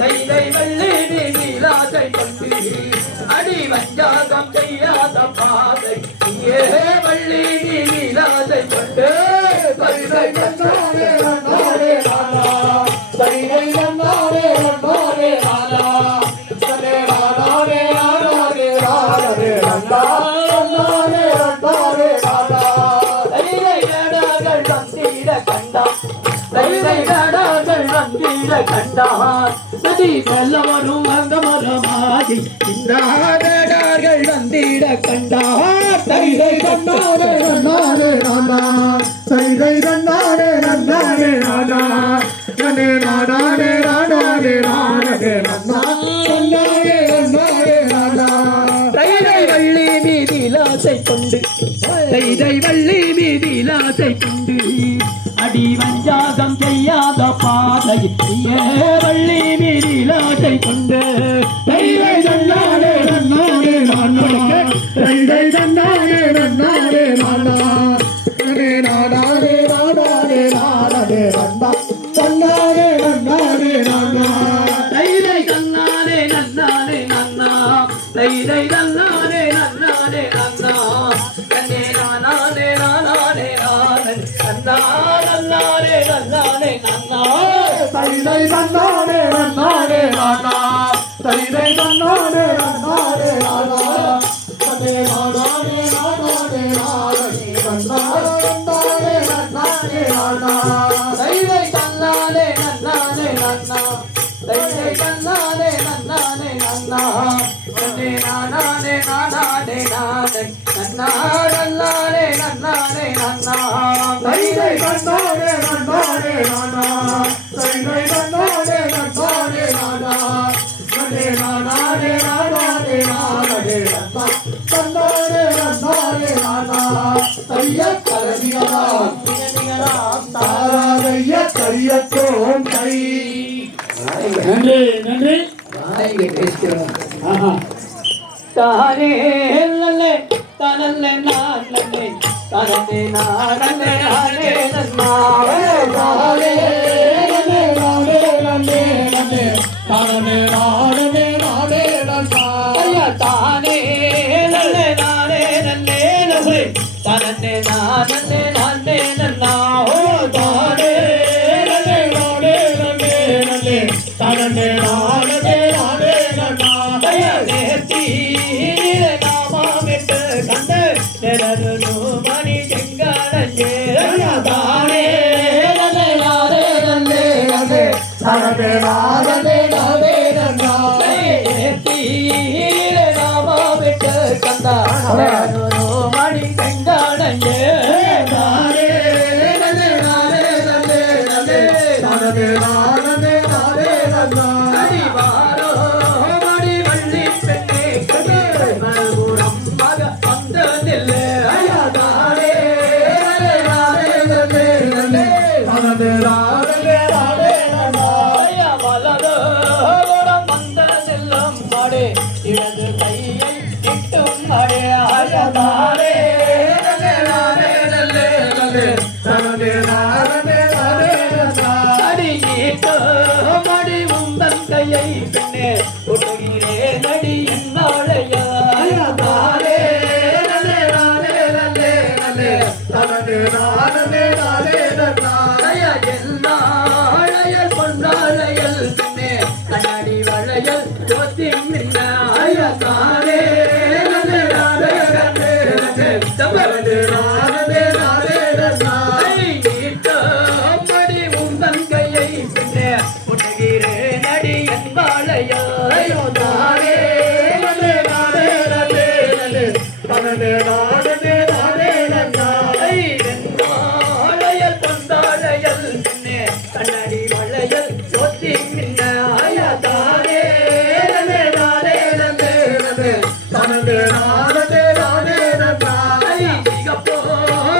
தைதை வள்ளி மீதி ராதை கொண்டு அடி தைதைகடார்கள் வந்திட கண்டார் நதி வெள்ளவரும் அங்கமரமாகி இந்தார்கள் வந்திட கண்டார் தைதை கண்டாரே நன்னாரே நானா தைதை நன்னாரே நன்னாரே நானா நன்னே நானாரே நானாரே நானே நன்னா நன்னாரே நன்னாரே நானா தைதை வள்ளி மீதிலாசை கொண்டு தைதை வள்ளி மீதிலாசை கொண்டு அடி வஞ்சாகம் செய்யாத பாதையில் வள்ளி மீதிலாசை கொண்டு தைதை நன்னாரே நன்னாரே நானா தைதை நன்னாரே நன்னாரே நானா நன்னே நானாரே நானாரே நானே நன்னா நன்னாரே நன்னாரே நானா தைதை நன்னாரே நன்னாரே நன்னா தைதை நன்னாரே நன்னாரே நன்னா கண்ணே நானாரே நானாரே நானே நன்னா நன்னாரே நன்னாரே நன்னா தைதை நன்னாரே நன்னாரே நானா தைதை நன்னாரே நன்னாரே நானா நன்னே நானாரே நானாரே நானே நன்னா நன்னாரே நன்னாரே நானா தைதை நன்னாரே நன்னாரே நன்னா தைதை நன்னாரே நன்னாரே நன்னா கண்ணே நானாரே நானாரே நானே நன்னா நன்னாரே நன்னாரே நன்னா தைதை நன்னாரே நன்னாரே நானா தைதை நன்னாரே நன்னாரே நானா நன்னே நானாரே நானாரே நானே நன்னா நன்னாரே நன்னாரே நானா தைய கரதிகளாம் தாராதைய கரியத்தோம் கை நன்றி நன்றி இங்கே பேசுகிறோம். ஆஹா தானே நல்லே தனல்லே நான் நல்லே தனலே நான் நல்லே நானே நன்னாவே தானே நன்னே நானே நன்னே நன்னே தானே நானே நானே நன்னா ஐயா தானே நல்லே நானே நல்லே நல்லே தனலே நான் நல்லே நானே நன்னா ஓ தானே நன்னே நானே நன்னே நன்னே தானே நானே நானே நன்னா ஐயா நேத்தீரே நாமாமிட்டு கண்டு நிரது மணி செங்காடையே ஐயா தானே நல்லே நானே நல்லே நல்லே தானே நானே நானே நன்னா நேத்தீரே நாமாமிட்டு கண்டா நிரது மணி செங்காடையே தானே நன்னே நானே நன்னே நன்னே தானே நானே நானே நன்னா அடிவாரோ மடி வள்ளி பெண்ணே கடி மல்புறம் மக வந்த நெல்லே ஐயா தானே நானே நல்லே நல்லே தானே நானே நானே நன்னா ஐயா வலது புறம் வந்த செல்லும் மாடே இடது கையை கிட்டும் மாடே ஐயா தானே நானே நல்லே நல்லே தானே நானே நானே நன்னா அடியீட்டு மடி உந்தன் கையை பெண்ணே ஒட்டுகிறே நடி என்னாழையா தானே நல்லே நானே நல்லே நல்லே தானே நானே நானே நன்னா ஐயா என்னாழையல் கொண்டாழையல் பெண்ணே கண்ணாடி வளையல் ஜோதி நின்ன ஐயா தானே நல்லே நானே நல்லே நல்லே தானே நானே நானே நன்னா மடி உந்தன் கையை பெண்ணே ஒட்டுகிறே நடி என்பாழையா தானே தானே நானே நானே நானே தானே நானே நானே நன்னா வெண்மாழையல் கொண்டாழையல் பெண்ணே கண்ணாடி வளையல் ஜோதி மின்ன ஐயா தானே தானே நானே நானே நானே தானே நானே நானே நன்னா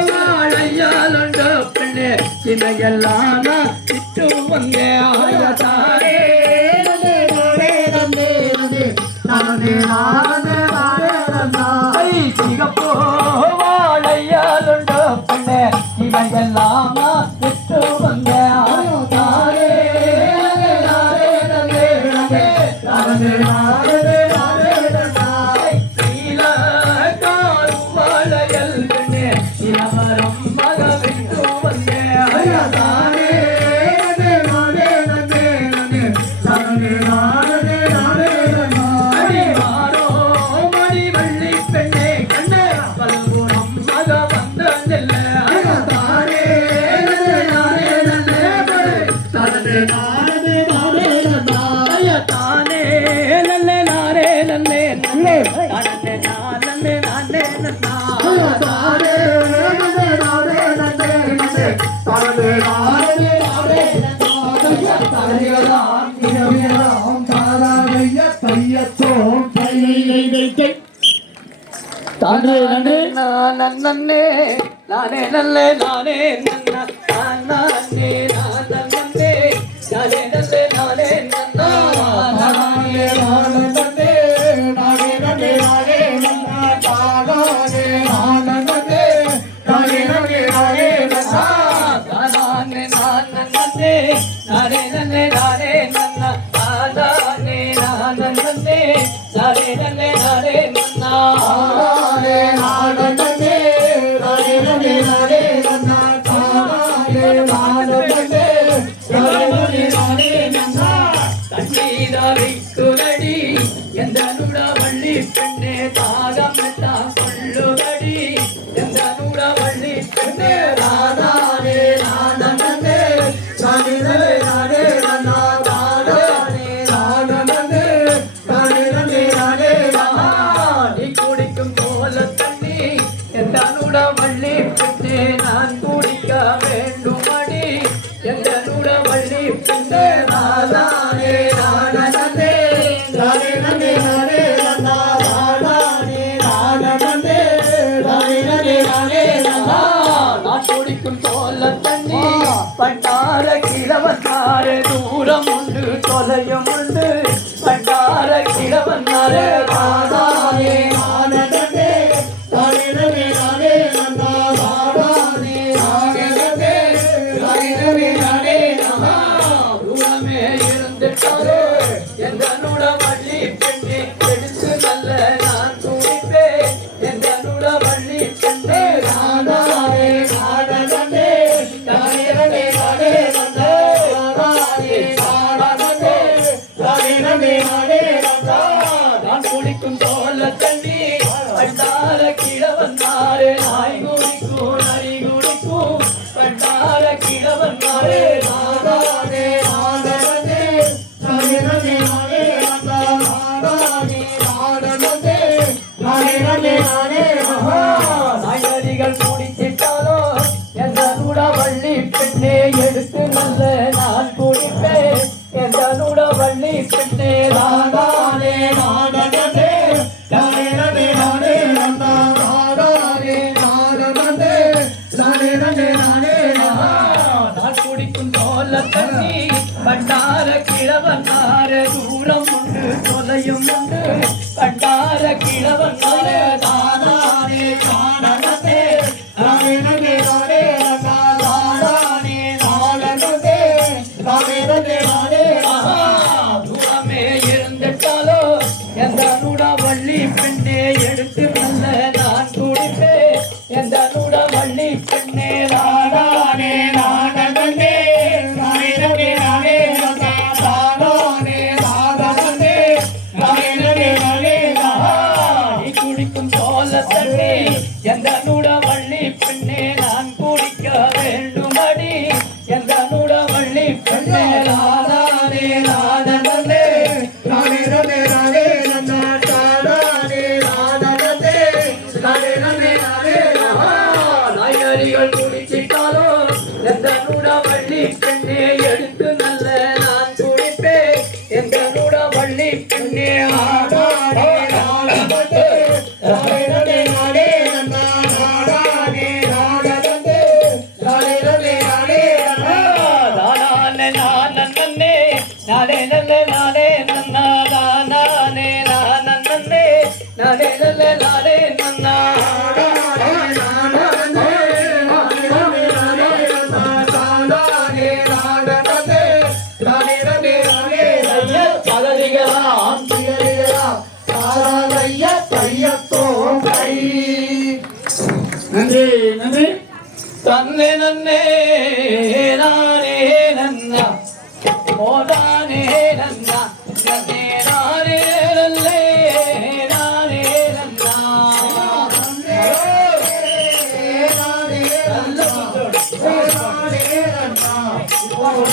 சிகப்போழையாலுண்ட பெண்ணே சிமையெல்லாம் சிட்டு வந்தே ஐயா தானே தானே நானே நானே நானே தானே நானே நானே நன்னா சிகப்போழையாலுண்ட பெண்ணே சிமையெல்லாம் சிட்டு வந்தே ஐயா தானே தானே நானே நானே நானே நானே நானே நன்னா வளையல் பெண்ணே இளமரம் மக விட்டு வந்தே ஐயா தானே நானே நானே தானே நல்லே நானே நல்லே நல்லே நானே நானே நானே நன்றே நானே நானே நல்லே நானே நன்னா நானே நானே நானே நல்லே நானே நன்னா நானே நானே நானே நல்லே நானே நன்னா நானே நானே நானே நல்லே நானே நன்னா நானே நானே நானே நல்லே நானே நன்னா நானே நானே நானே நல்லே நானே நன்னா குரடி எந்த நுடவள்ளி பெண்ணே தாகம் கொள்ளுகடி எந்த நுடவள்ளி பெண்ணே ராதானே ராதனே நானே நானே நானே ராதனே நானே நானே நீ குடிக்கும் போல தண்ணி எந்த நுடவள்ளி பெண்ணே நான் குடிக்க வேண்டுமடி எந்த நுடவள்ளி பெண்ணே ராதானே ராதனே பண்டார கிழவன்னாரே தூரம் உண்டு தொலையும் உண்டு பண்டார கிழவன்னாரே ராதானே ஆனந்தே தானே நானே நன்னா ராதானே ஆனந்தே தானே நானே நன்னா தூரமே இருந்துட்டாரே எந்தனுட வள்ளி பெண்ணே எடுத்து நல்ல நான் துடிப்பேன் எந்தனுட வள்ளி பெண்ணே ராதானே ஆனந்தே நான் குடிக்கும் தோல்ல தண்ணி பண்டார கிழவன்னாரே நாய் குடிக்கும் நரி குடிக்கும் பண்டார கிழவன்னாரே ராதானே ஆனந்தே நானே நானே நாயரிகள் குடிச்சிட்டாலோ எந்தனுட வள்ளி பெண்ணே எடுத்து நல்ல நான் குடிப்பேன் எந்தனுட வள்ளி பெண்ணே ராதானே நானே நானே நானே ராதானே நானே நான் குடிக்கும் தோல்ல தண்ணி பண்டார கிழவன்னார தூரம் உண்டு தொலையும் உண்டு பண்டார கிழவன்னார தாதானே நானே நானே தூரமே இருந்துட்டாலோ எந்தனுட வள்ளி பெண்ணே எடுத்து நல்ல நான் குடிப்பேன் எந்தனுட வள்ளி பெண்ணே ராதானே நானே நானே நானே நீ குடிக்கும் போல தண்ணி எந்தனுட வள்ளி பெண்ணே நான் குடிக்க வேண்டுமடி எந்தனுட வள்ளி பெண்ணே ராதானே ராதனே நானே நானே நாயரிகள் குடிச்சிட்டாலோ எந்தனுட வள்ளி பெண்ணே எடுத்து நல்ல நான் குடிப்பேன் எந்தனுட வள்ளி பெண்ணே ஆடானே நானே நல்லே நானே நன்னா நானே நானே நானே நல்லே நானே நன்னா நன்றி நன்றி தன்னே நன்னே நானே நன்னா ஓதானே நன்னா நன்னே நானே நல்லே நானே நன்னா நானே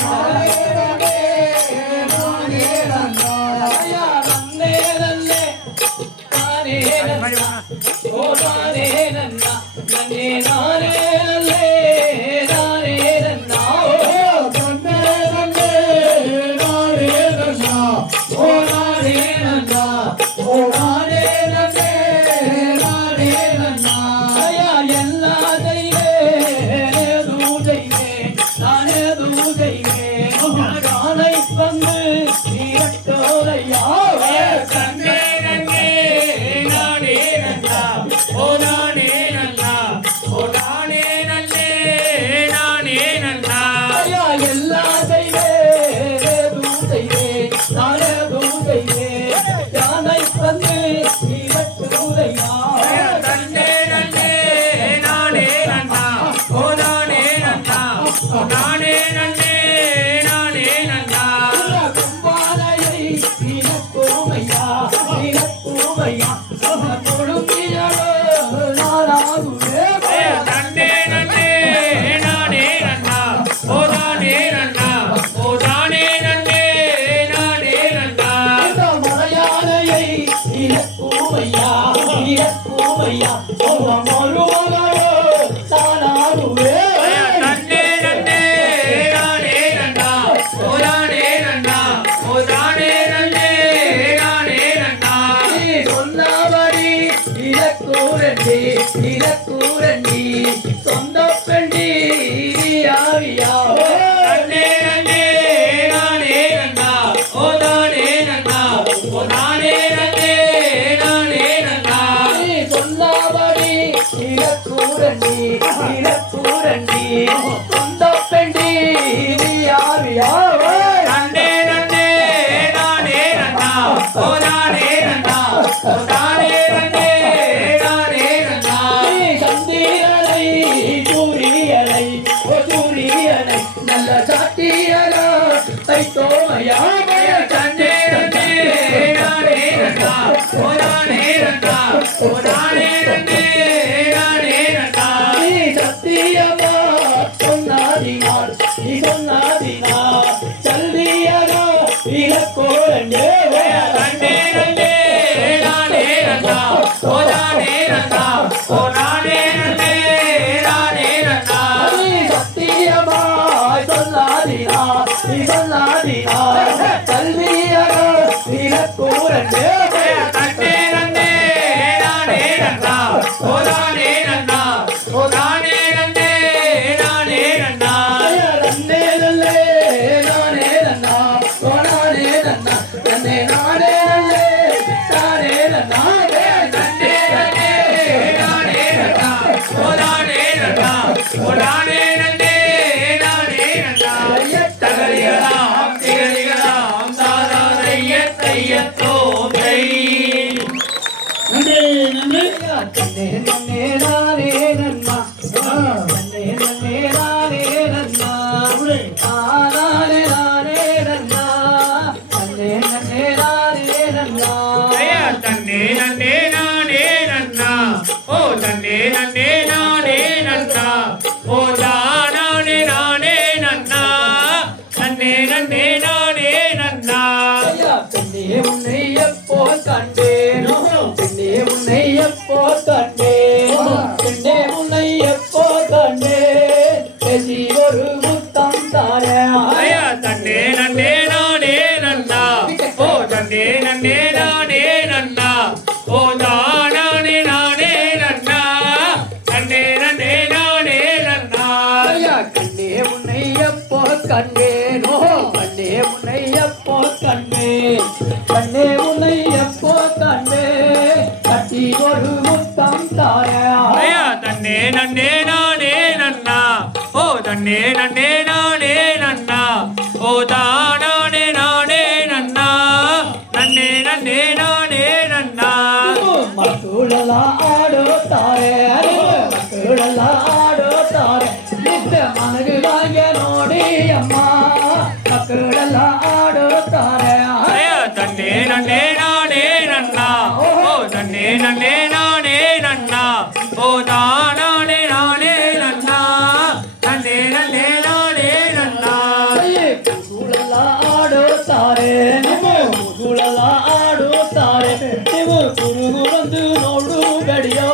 ನಿಮ್ಮ ಕೂಸುಳೆಲ್ಲ ಆಡುತ್ತಾರೆ ನೀವು ಕುರುಗುರಂದು ನೋಡುಗಡಿಯೋ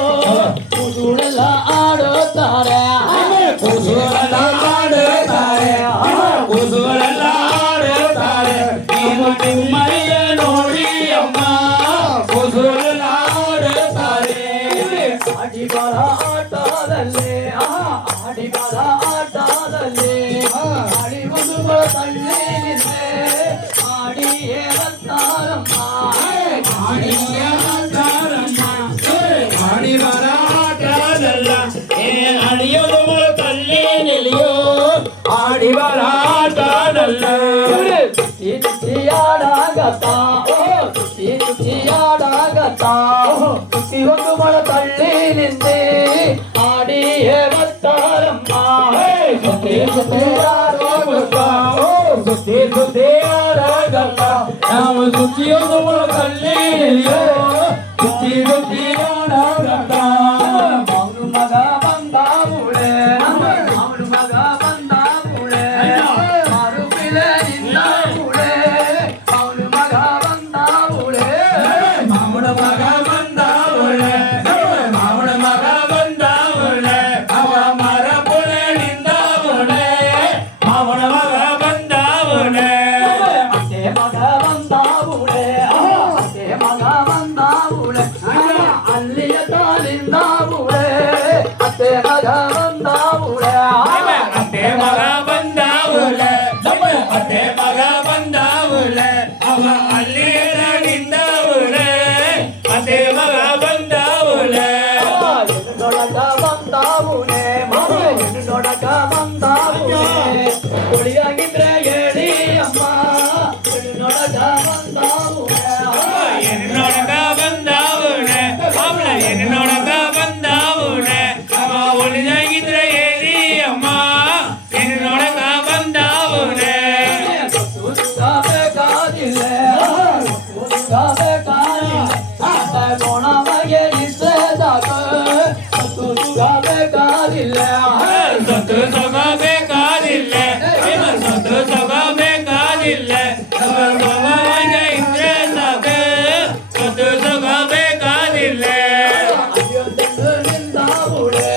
ಕೂಸುಳೆಲ್ಲ ಆಡುತ್ತಾರೆ ಕೂಸುಗಳೆಲ್ಲ ಆಡುತ್ತಾರೆ ಕೂಸುಗಳೆಲ್ಲ ಆಡುತ್ತಾರೆ ನೀವು ನಿಮ್ಮಯ್ಯ ನೋಡಿ ಅಮ್ಮ ಕೂಸುಗಳೆಲ್ಲ ಆಡುತ್ತಾರೆ ಆಡಿಬರ ಆಟದಲ್ಲಿ ಆಡಿಬರ ಆಟದಲ್ಲಿ ಆಡಿ ಮಧುಗಳ ತಳ್ಳಿನಿಂದೆ ಆಡಿಯೇ ಬರ್ತಾರಮ್ಮ ಆಡಿ ಬರಾಟದಲ್ಲ ಅಡಿಯೋದು ತಳ್ಳಿ ನಿಲ್ಲಿಯೋ ಆಡಿ ಬರಾಟದಲ್ಲ ತುತಿಯಾಡಾಗತ್ತ ತುತಿಯಾಡಾಗತ್ತ ತುತಿ ಒಂದು ಮಳ ತಳ್ಳಿ ನಿಂದೆ ಆಡಿಯೇ ಬರ್ತಾರಮ್ಮ ಸುತ್ತಿ ಸುತ್ತಿ ಆಡಗಲ್ಲ ನಾವು ಸುತ್ತಿಯೋದು ತಳ್ಳಿ ನಿಲ್ಲಿಯೋ ಸುತ್ತಿ ಸುತ್ತಿ ಆಡಗಲ್ಲ ಅವನು ಮಗ ಬಂದ ಮೂಳೆ ಅವನು ಮಗ ಬಂದ ಮೂಳೆ ಮಾರು ಪಿಲೆಯಿಂದ ಮೂಳೆ ಅವನು ಮಗ ಬಂದ ಮೂಳೆ ಮಾವನ ಮಗ ಬಂದ ಒಳ್ಳೆ ಮಾವನ ಮಗ ಬಂದ ಒಳ್ಳೆ ಅವ ಮರ ಪುಳೆನಿಂದ ಒಳ್ಳೆ ಮಾವನ ಮಗ ಬಂದ ಒಳ್ಳೆ ಅತ್ತೆ ಮಗ ಬಂದ ಮೂಳೆ ಅತ್ತೆ ಮಗ ಬಂದ ಮೂಳೆ ಅಲ್ಲಿಯ ತಾನಿಂದ ಮೂಳೆ ಅತ್ತೆ ಮಗ ಬಂದ ಮೂಳೆ ಅತ್ತೆ ಮಗ ಬಂದ ಒಳ್ಳೆ ಅತ್ತೆ ಮಗ ಬಂದ ಒಳ್ಳೆ ಅವ ಅಲ್ಲಿ ನಿಂದ ಒಳ್ಳೆ ಅತ್ತೆ ಮಗ ಬಂದ ಒಳ್ಳೆ ನೋಡಕ ಬಂದ ಮೂಳೆ ನೋಡಕ ಬಂದ ಮೂಳೆ ಕುಳಿಯಾಗಿದ್ರೆ ಹೇಳಿ ಅಮ್ಮ ನೋಡಕ ಬಂದ ಮೂಳೆ என்னோட ಬಂದವಳೆ ಅವಳ என்னோட ಬಂದವಳೆ ಅವ ಒಳಿದಾಗಿದ್ರ ಏರಿ ಅಮ್ಮ என்னோட ಬಂದವಳೆ ಬೇಕಾದಿಲ್ಲ ಕೋಣಮಗೆ ಇದ್ದಾಗ ಬೇಕಾದಿಲ್ಲ ಸತ್ತು ಸೊಗ ಬೇಕಾದಿಲ್ಲ ಸತ್ತು ಸೊಗ ಬೇಕಾದಿಲ್ಲ ಇದ್ರೆ ಸಾಕು ಸತ್ತು ಸೊಗ ಬೇಕಾದಿಲ್ಲ ಅಯೋಧ್ಯೆಯಿಂದ ಮೂಳೆ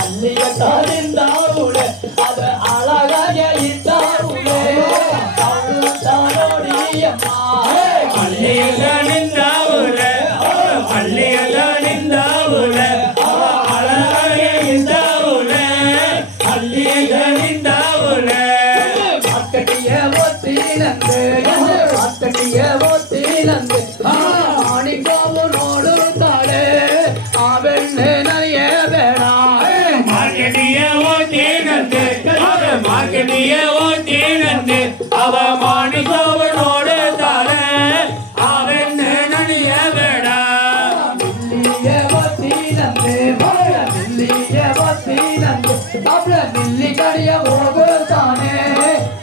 ಅಲ್ಲಿಯ ತಾನಿಂದ ಮೂಳೆ ಅದು ಅಳಗಾಗೆ ಇದ್ದ ಮೂಳೆ ಅವಳು ನೋಡಿಯಮ್ಮ ಹಳ್ಳಿಯಲ್ಲ ನಿಂದವಳೆ ಹಳ್ಳಿಯಲ್ಲ ನಿಂದವಳೆ ಅವ ಅಳಗೆ ಇದ್ದವಳೆ ಹಳ್ಳಿಯಲ್ಲ ನಿಂದವಳೆ ಅಕ್ಕಟಿಯ ಒತ್ತಿನಂತೆ ಅಕ್ಕಟಿಯ ಒತ್ತಿನಂತೆ ಮಾಣಿಕಾವು ನೋಡುತ್ತಾಳೆ ಆ ಬೆಣ್ಣೆ ನನಗೆ ಬೇಡ ಮಾರ್ಕೆಟಿಗೆ ಓದ್ತೀನಂತೆ ಮಾರ್ಕೆಟಿಗೆ ಓದ್ತೀನಂತೆ ಅವ ಮಾಣಿಕವ ನೋಡುತ್ತಾರೆ ಅವೆನ್ನೆ ನನಗೆ ಬೇಡ ಇಲ್ಲಿಯೇ ಒತ್ತಿನಂತೆ ಇಲ್ಲಿಯೇ ಒತ್ತಿನಂತೆ ಅಪ್ಪ ನಿಲ್ಲಿ ಕಡೆಯ ಹೋಗುತ್ತಾನೆ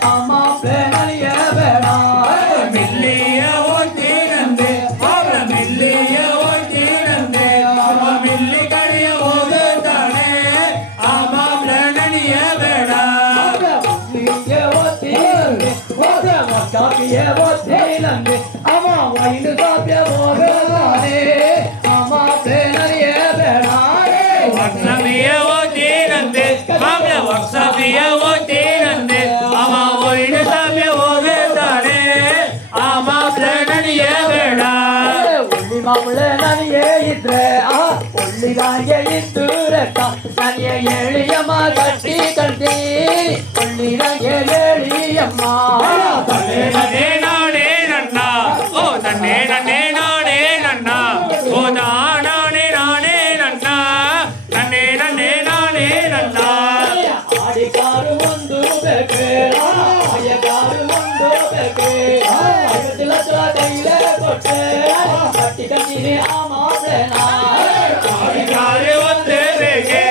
ಆ ಮಾಪ್ಲೆ ನನಗೆ ಬೇಡ ಮಿಲ್ಲಿಯ ಓದ್ತೀನಂತೆ ಅವಳ ಮಿಲ್ಲಿಯ ಓದ್ತೀನಂತೆ ಅವ ಮಿಲ್ಲಿ ಕಡೆಯ ಹೋಗುತ್ತಾನೆ ಆ ಮಾತ್ರ ನನಗೆ ಬೇಡ ಇಲ್ಲಿಯೇ ಒತ್ತಿನಂತೆ ಕಾಪಿಯೇ ಒತ್ತಿನಂತೆ ಅವ ವೈನು ಕಾಪಿಯ ಹೋಗುತ್ತಾನೆ ಆ ಮಾಪ್ಲೆ ನನಗೆ ಬೇಡ ವಕ್ಸಮಿಯ ಓದ್ತೀನಂತೆ ಅವಳ ವಕ್ಸಮಿಯ ಓದ್ತೀನಂತೆ ಅವ ಒಯ್ದು ಸಾಪ್ಯ ಹೋಗುತ್ತಾನೆ ಆ ಮಾತ್ರ ನನಗೆ ಬೇಡ ಒಳ್ಳಿ ಮಾಮೂಳೆ ನನಗೆ ಇದ್ರೆ ಒಳ್ಳಿಗಾಗೆ ಇದ್ದು ರೆಕ್ಕ ನನಗೆ ಹೇಳಿಯಮ್ಮ ಗಟ್ಟಿ ಕಟ್ಟಿ ಒಳ್ಳಿಗಾಗೆ ಹೇಳಿಯಮ್ಮ ತನ್ನೇ ನನ್ನೇ ನಾನೇ ನನ್ನ ಓ ತನ್ನೇ ನನ್ನೇ ನಾನೇ ನನ್ನ ಓ ನಾನೇ ನಾನೇ ನನ್ನ ನನ್ನೇ ನನ್ನೇ ನಾನೇ ನನ್ನ ಆಡಿಕಾರು ಒಂದು ಬೇಕೆ ಆಯಕಾರು ಒಂದು ಬೇಕೆ ಕೈಲೇ ಕೊಟ್ಟೆ ಕಟ್ಟಿ ಕಟ್ಟಿನಿ ಆ ಮಾಸೇನ ಆಡಿಗಾರೆ ಒಂದೇ ಬೇಕೆ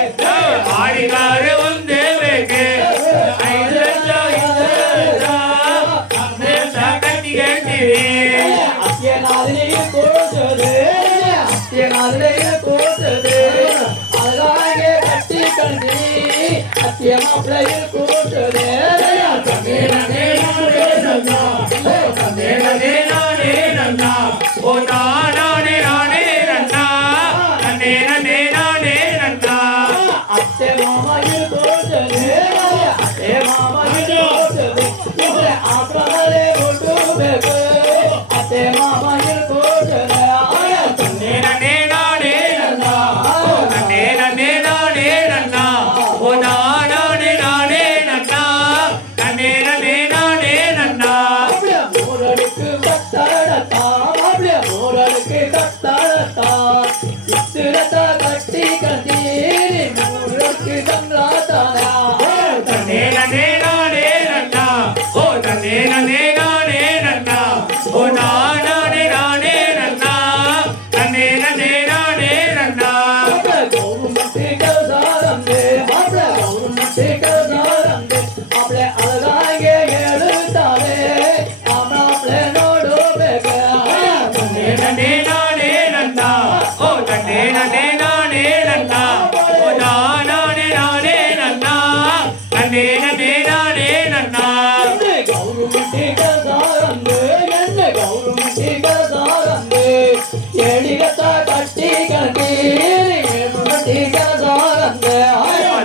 ಆಡಿಗಾರೆ ಒಂದೇ ಬೇಕೆ 5 ಲಕ್ಷ ಕಟ್ಟಿಗೆ ಅತ್ಯನಾದಿನಿಗೆ ಕೊಡುತ್ತದೆ ಅತ್ಯನಾದಿನಿಗೆ ಕೊಡುತ್ತದೆ ಅದಾಗೆ ಕಟ್ಟಿ ಕಟ್ಟಿ ಅತ್ಯ ಮಾಪ್ಲೆಗೆ ಕೊಡುತ್ತದೆ ತಂದೆ ಆಕಳಲೆ ಹುಟ್ಟಬೇಕು ಅತ್ತೆ ಮಾಮ ಇರ್ಕೋತಾರೆ ನನ್ನೇ ನನ್ನೇ ನಾನೇ ನನ್ನ ಓ ನನ್ನೇ ನನ್ನೇ ನಾನೇ ನನ್ನ ಓ ನಾನೇ ನಾನೇ ನನ್ನ ನನ್ನೇ ನನ್ನೇ ನಾನೇ ನನ್ನ ಮೂರಡಿக்கு ಕತ್ತಡತಾ ಮೂರಡಿக்கு ಕತ್ತಡತಾ ಇತ್ತಿರತ ಕಟ್ಟಿ ಕತೀರಿ ಮೂರಡಿக்கு ಸಂಗ್ರಾತಾನ ನನ್ನೇ ನನ್ನೇ ನಾನೇ ನನ್ನ ಓ ನನ್ನೇ ನನ್ನೇ ನಾನೇ ನನ್ನ ಓ ನಾನೇ ನಾನೇ ನನ್ನ ನನ್ನೇ ನನ್ನೇ ನಾನೇ ನನ್ನ ಗೌರಮಟ್ಟಿ ಕಸಾರಂದೆ ಗೌರಮಟ್ಟಿ ಕಸಾರಂದೆ ಅವಳೆ ಅಳಗಾಗೆ ಹೇಳುತ್ತಾರೆ ಅವಳೆ ನೋಡಬೇಕು ನನ್ನೇ ನನ್ನೇ ನಾನೇ ನನ್ನ ಓ ನನ್ನೇ ನನ್ನೇ ನಾನೇ ನನ್ನ ಓ ನಾನೇ ನಾನೇ ನನ್ನ ನನ್ನೇ ನನ್ನೇ ನಾನೇ ನನ್ನ ಗೌರಮಟ್ಟಿ ಕಸಾರಂದೆ ಎಣ್ಣೆ ಗೌರಮಟ್ಟಿ ಕಸಾರಂದೆ ಎಳಿಗತ ಕಟ್ಟಿ ಕಟ್ಟಿ ಮಟ್ಟಿ ಕಸಾರಂದೆ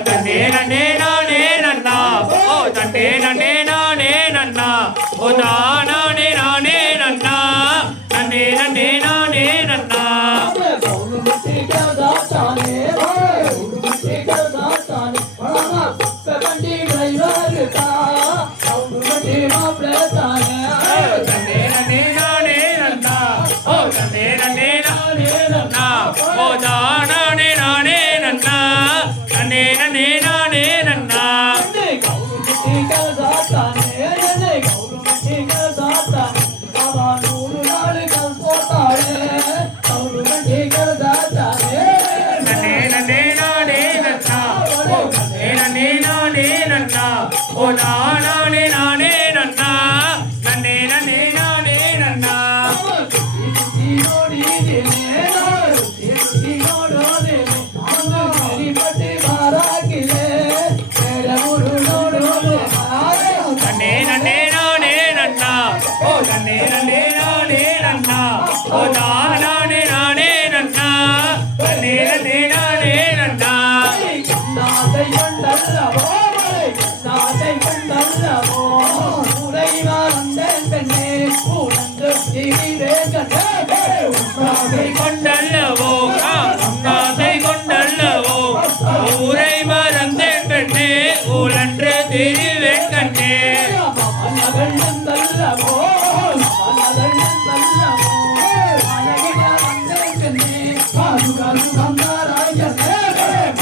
ನನ್ನೇ ನನ್ನೇ ನಾನೇ ನನ್ನ ಓ ನನ್ನೇ ನನ್ನೇ ನಾನೇ ನನ್ನ ಓ ನಾನೇ ನಾನೇ ನನ್ನ ನನ್ನೇ ನನ್ನೇ ನಾನೇ ನನ್ನ ಗೌರಮಟ್ಟಿ ಕಸಾತಾನೆ ಗೌರಮಟ್ಟಿ ಕಸಾತಾನೆ ಕಂಡಿ ಡ್ರೈವರ್ತಾ ಗೌರಮಟ್ಟಿ ಮಾಪ್ಲತಾನೆ ನನ್ನೇ ನನ್ನೇ ನಾನೇ ನನ್ನ ಓ ನನ್ನೇ ನನ್ನೇ ನಾನೇ ನನ್ನ ಓ ನಾನೇ ನಾನೇ ನನ್ನ ನನ್ನೇ ನನ್ನೇ ನಾನೇ ನನ್ನ ಗೌರಮಟ್ಟಿ ಕಸಾತಾನೆ ಗೌರಮಟ್ಟಿ ಕಸಾತಾನೆ ಅವ 100 ನಾಳು ಕಲ್ಸ್ಕೊತಾಳೆ ಗೌರಮಟ್ಟಿ ಕಸಾತಾನೆ ನನ್ನೇ ನನ್ನೇ ನಾನೇ ನನ್ನ ಓ ನನ್ನೇ ನನ್ನೇ ನಾನೇ ನನ್ನ ಓ ನಾನೇ ನಾನೇ ನನ್ನ ನನ್ನೇ ನನ್ನೇ ನಾನೇ ನನ್ನ ನೋಡಿದ್ದೇನೆ ನೋಡೋದೇನೆ ಬಟ್ಟೆ ಬಾರಾಕಿಲೆ ಮೂರು ನೋಡೋದೆ ನನ್ನೇ ನನ್ನೇ ನಾನೇ ನನ್ನ ಓ ನನ್ನೇ ನನ್ನೇ ನಾನೇ ನನ್ನ ಓ ನಾನೇ ನಾನೇ ನನ್ನ ನನ್ನೇ ನನ್ನೇ ನಾನೇ ನನ್ನ நாட்டை கொண்டல்லவோ நாட்டை கொண்டல்லவோ உரை வாழ்ந்தேன் பெண்ணே உணர்ந்து திரிவே கண்டே ஆசை கொண்டல்லவோ ஆசை கொண்டல்லவோ ஊரை மறந்தேன் பெண்ணே ஊழன்று திரிவேன் கண்ணே மகன் நந்தல்லவோ மகன் நந்தல்லவோ அழகிய வந்தேன் பெண்ணே பாதுகாப்பு வந்தாராயனே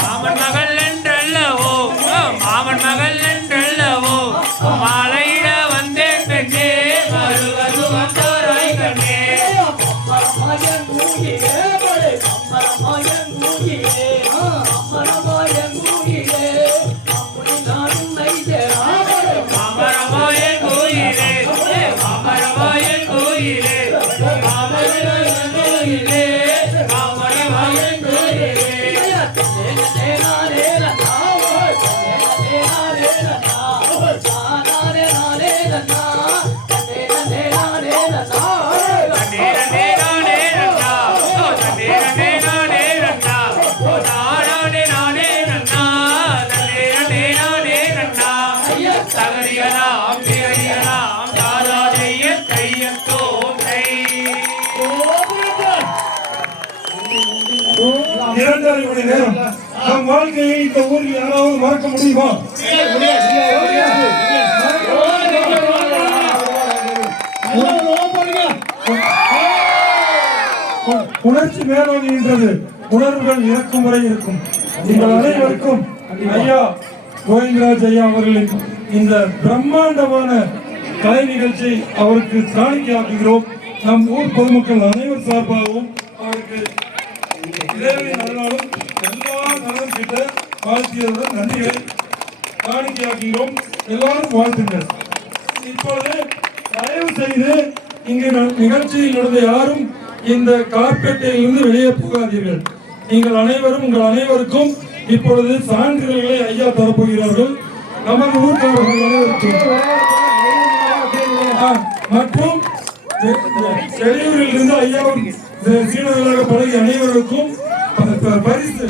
மாமன் மகள் என்றல்லவோ மாமன் மகள் என்றல்லவோ மாலையிட வந்தேன் பெண்ணே மறுவது வந்தாராய் கண்ணே அம்மரமாயன் கூகியே படே அம்மரமாயன் கூகியே அம்மரமாயன் கூகியே அப்படி நானும் நைதேரா படே மாமரமாயன் கோயிலே மாமரமாயன் கோயிலே மாமரமாயன் கோயிலே மாமரமாயன் கோயிலே நன்னே நன்னே நானே நன்னா ஓ நன்னே நன்னே நானே நன்னா ஓ நானே நானே நன்னா நன்னே நன்னே நானே நன்னா தகரியலாம் திகரியலாம் தாராதைய கையத்தோன்றை 2.5 மணி நேரம் நம் வாழ்க்கையை இந்த ஊரில் யாராவது மறக்க முடியுமா? உணர்ச்சி மேலோங்குகின்றது, உணர்வுகள் இறக்கும் வரை இருக்கும். நீங்கள் அனைவருக்கும் ஐயா கோவிந்தராஜ் ஐயா அவர்களின் இந்த பிரம்மாண்டமான கலை நிகழ்ச்சியை அவருக்கு காணிக்கையாக்குகிறோம். நம் ஊர் பொதுமக்கள் அனைவர் சார்பாகவும் அவருக்கு இறைவனை நல்லாலும் எல்லா நலனும் கிட்ட வாழ்த்தியதுடன் நன்றிகளை காணிக்கையாக்குகிறோம். எல்லாரும் வாழ்த்துங்கள். இப்பொழுது தயவு செய்து இங்கு நிகழ்ச்சியில் நடந்த யாரும் இந்த கார்பெட்டில் இருந்து வெளியே போகாதீர்கள். நீங்கள் அனைவரும் உங்கள் அனைவருக்கும் இப்பொழுது சான்றிதழ்களை ஐயா தரப்போகிறார்கள். நமது ஊர்க்காரர்கள் அனைவருக்கும் மற்றும் வெளியூரில் இருந்து ஐயாவும் சீனர்களாக பழகிய அனைவருக்கும் பரிசு